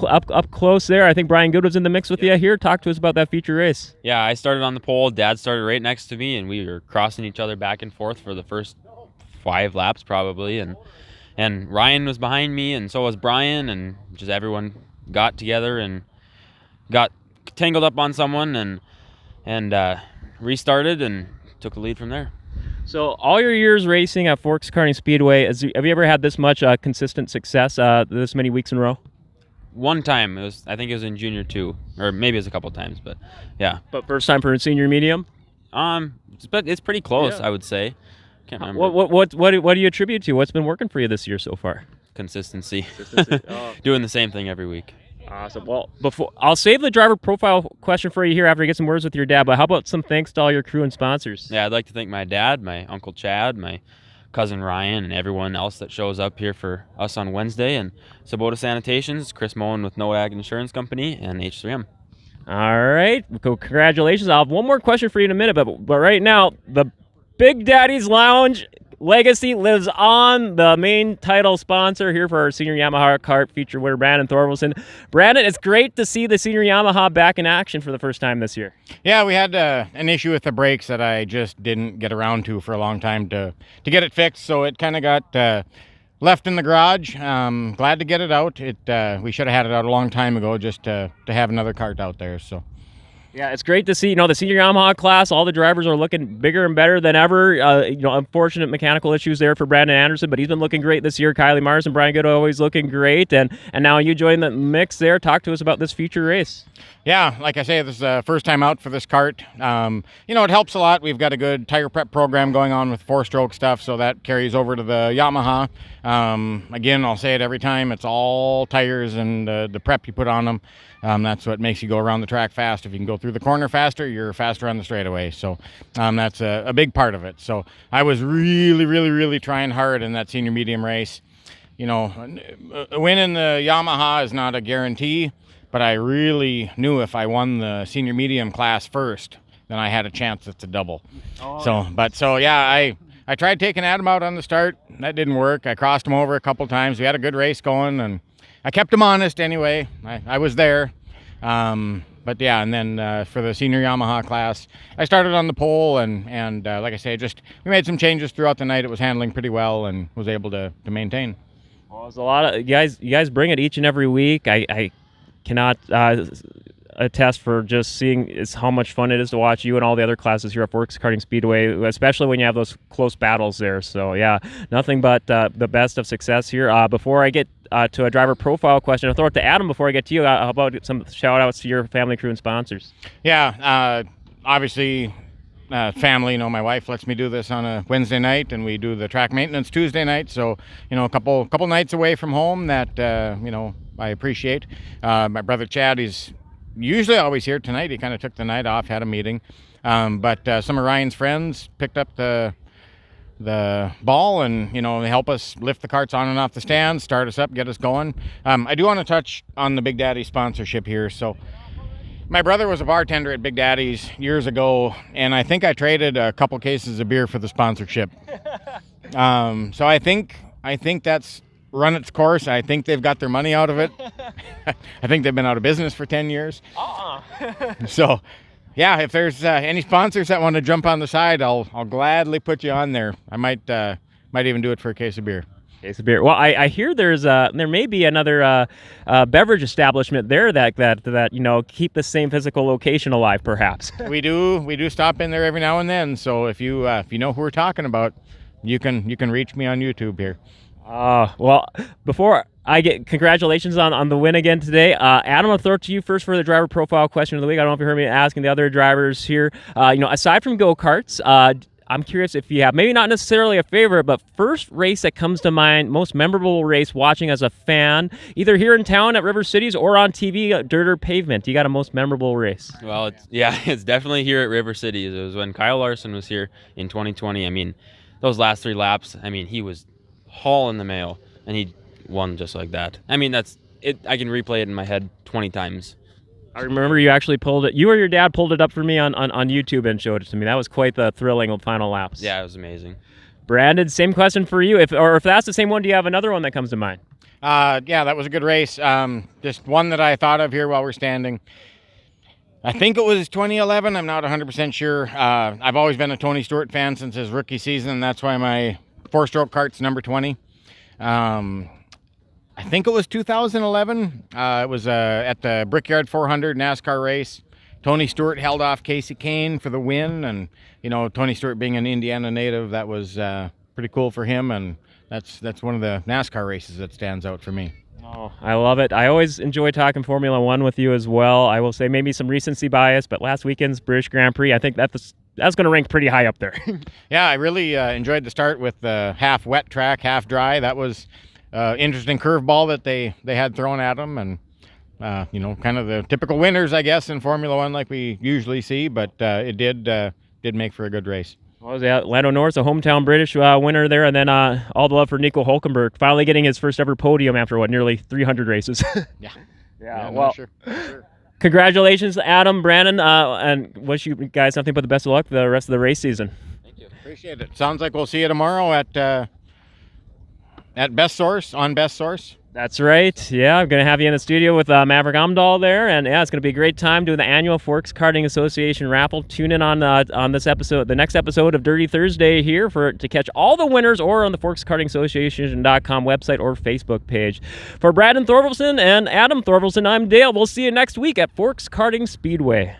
close there. I think Brian Good was in the mix with you here. Talk to us about that feature race. yeah, I started on the pole. Dad started right next to me, and we were crossing each other back and forth for the first 5 laps probably, and Ryan was behind me, and so was Brian, and just everyone got together and got tangled up on someone and restarted and took the lead from there. So all your years racing at Forks Karting Speedway, have you ever had this much consistent success this many weeks in a row? One time, I think it was in Junior 2, or maybe it was a couple times, but yeah. But first time for a senior medium? But it's pretty close, Yeah. I would say. Can't remember. What do you attribute to? What's been working for you this year so far? Consistency. Oh. Doing the same thing every week. Awesome. Well, I'll save the driver profile question for you here after you get some words with your dad, but how about some thanks to all your crew and sponsors? Yeah, I'd like to thank my dad, my Uncle Chad, my cousin Ryan, and everyone else that shows up here for us on Wednesday, and Sabota Sanitations, Chris Moen with No Ag Insurance Company, and H3M. All right. Congratulations. I'll have one more question for you in a minute, but right now, the Big Daddy's Lounge legacy lives on. The main title sponsor here for our senior Yamaha kart feature winner, Brandon Thorvaldsen. Brandon, it's great to see the senior Yamaha back in action for the first time this year. Yeah, we had an issue with the brakes that I just didn't get around to for a long time to get it fixed, so it kind of got left in the garage. Glad to get it out. We should have had it out a long time ago just to have another kart out there. So. Yeah, it's great to see, the senior Yamaha class, all the drivers are looking bigger and better than ever. Unfortunate mechanical issues there for Brandon Anderson, but he's been looking great this year. Kylie Mars and Brian Good always looking great. And now you join the mix there. Talk to us about this feature race. Yeah, like I say, this is the first time out for this kart. It helps a lot. We've got a good tire prep program going on with 4-stroke stuff, so that carries over to the Yamaha. Again, I'll say it every time, it's all tires and the prep you put on them. That's what makes you go around the track fast. If you can go through the corner faster, you're faster on the straightaway. So that's a big part of it. So I was really, really, really trying hard in that senior medium race. A win in the Yamaha is not a guarantee, but I really knew if I won the senior medium class first, then I had a chance at the double. I tried taking Adam out on the start. That didn't work. I crossed him over a couple times. We had a good race going, and I kept him honest anyway. I was there. And then for the senior Yamaha class, I started on the pole, and like I say, we made some changes throughout the night. It was handling pretty well and was able to maintain. Well, there's a lot of you guys bring it each and every week. I cannot attest for just seeing is how much fun it is to watch you and all the other classes here at Forks Karting Speedway, especially when you have those close battles there. So yeah, nothing but the best of success here. Before I get to a driver profile question, I'll throw it to Adam before I get to you. How about some shout outs to your family, crew, and sponsors? Yeah, obviously family, my wife lets me do this on a Wednesday night, and we do the track maintenance Tuesday night. So, a couple nights away from home that, I appreciate. My brother Chad, he's usually always here. Tonight he kind of took the night off, had a meeting. But some of Ryan's friends picked up the ball and, they help us lift the carts on and off the stand, start us up, get us going. I do want to touch on the Big Daddy sponsorship here. So my brother was a bartender at Big Daddy's years ago, and I think I traded a couple cases of beer for the sponsorship. So I think that's run its course. I think they've got their money out of it. I think they've been out of business for 10 years. So, yeah, if there's any sponsors that want to jump on the side, I'll gladly put you on there. I might even do it for a case of beer. Case of beer. Well, I hear there may be another beverage establishment there that keep the same physical location alive, perhaps. We do stop in there every now and then. So if you know who we're talking about, you can reach me on YouTube here. Well, before I get congratulations on the win again today, Adam, I'll throw it to you first for the driver profile question of the week. I don't know if you heard me asking the other drivers here. Aside from go-karts, I'm curious if you have, maybe not necessarily a favorite, but first race that comes to mind, most memorable race watching as a fan, either here in town at River Cities or on TV, dirt or pavement. You got a most memorable race? Well, it's definitely here at River Cities. It was when Kyle Larson was here in 2020. I mean, those last 3 laps, he was hauling the mail, and he won just like that. I mean, that's it. I can replay it in my head 20 times. I remember you actually pulled it. You or your dad pulled it up for me on YouTube and showed it to me. That was quite the thrilling final laps. Yeah, it was amazing. Brandon, same question for you. If that's the same one, do you have another one that comes to mind? Yeah, that was a good race. Just one that I thought of here while we're standing. I think it was 2011. I'm not 100% sure. I've always been a Tony Stewart fan since his rookie season, and that's why my 4-stroke kart's number 20. I think it was 2011. It was at the Brickyard 400 NASCAR race. Tony Stewart held off Casey Kane for the win, and Tony Stewart being an Indiana native, that was pretty cool for him, and that's one of the NASCAR races that stands out for me. Oh, I love it. I always enjoy talking Formula One with you as well. I will say maybe some recency bias, but last weekend's British Grand Prix, I think that's going to rank pretty high up there. Yeah, I really enjoyed the start with the half wet track, half dry. That was interesting curveball that they had thrown at them, and kind of the typical winners, I guess, in Formula One like we usually see, but it did make for a good race. Well, Lando Norris, a hometown British winner there, and then all the love for Nico Hulkenberg, finally getting his first ever podium after nearly 300 races. Yeah. Well, sure. Congratulations, Adam, Brandon, and wish you guys nothing but the best of luck for the rest of the race season. Thank you. Appreciate it. Sounds like we'll see you tomorrow at Best Source, on Best Source. That's right. Yeah, I'm going to have you in the studio with Maverick Amdahl there, and yeah, it's going to be a great time doing the annual Forks Karting Association raffle. Tune in on this episode, the next episode of Dirty Thursday here to catch all the winners, or on the ForksKartingAssociation.com website or Facebook page. For Brandon Thorvaldson and Adam Thorvaldson, I'm Dale. We'll see you next week at Forks Karting Speedway.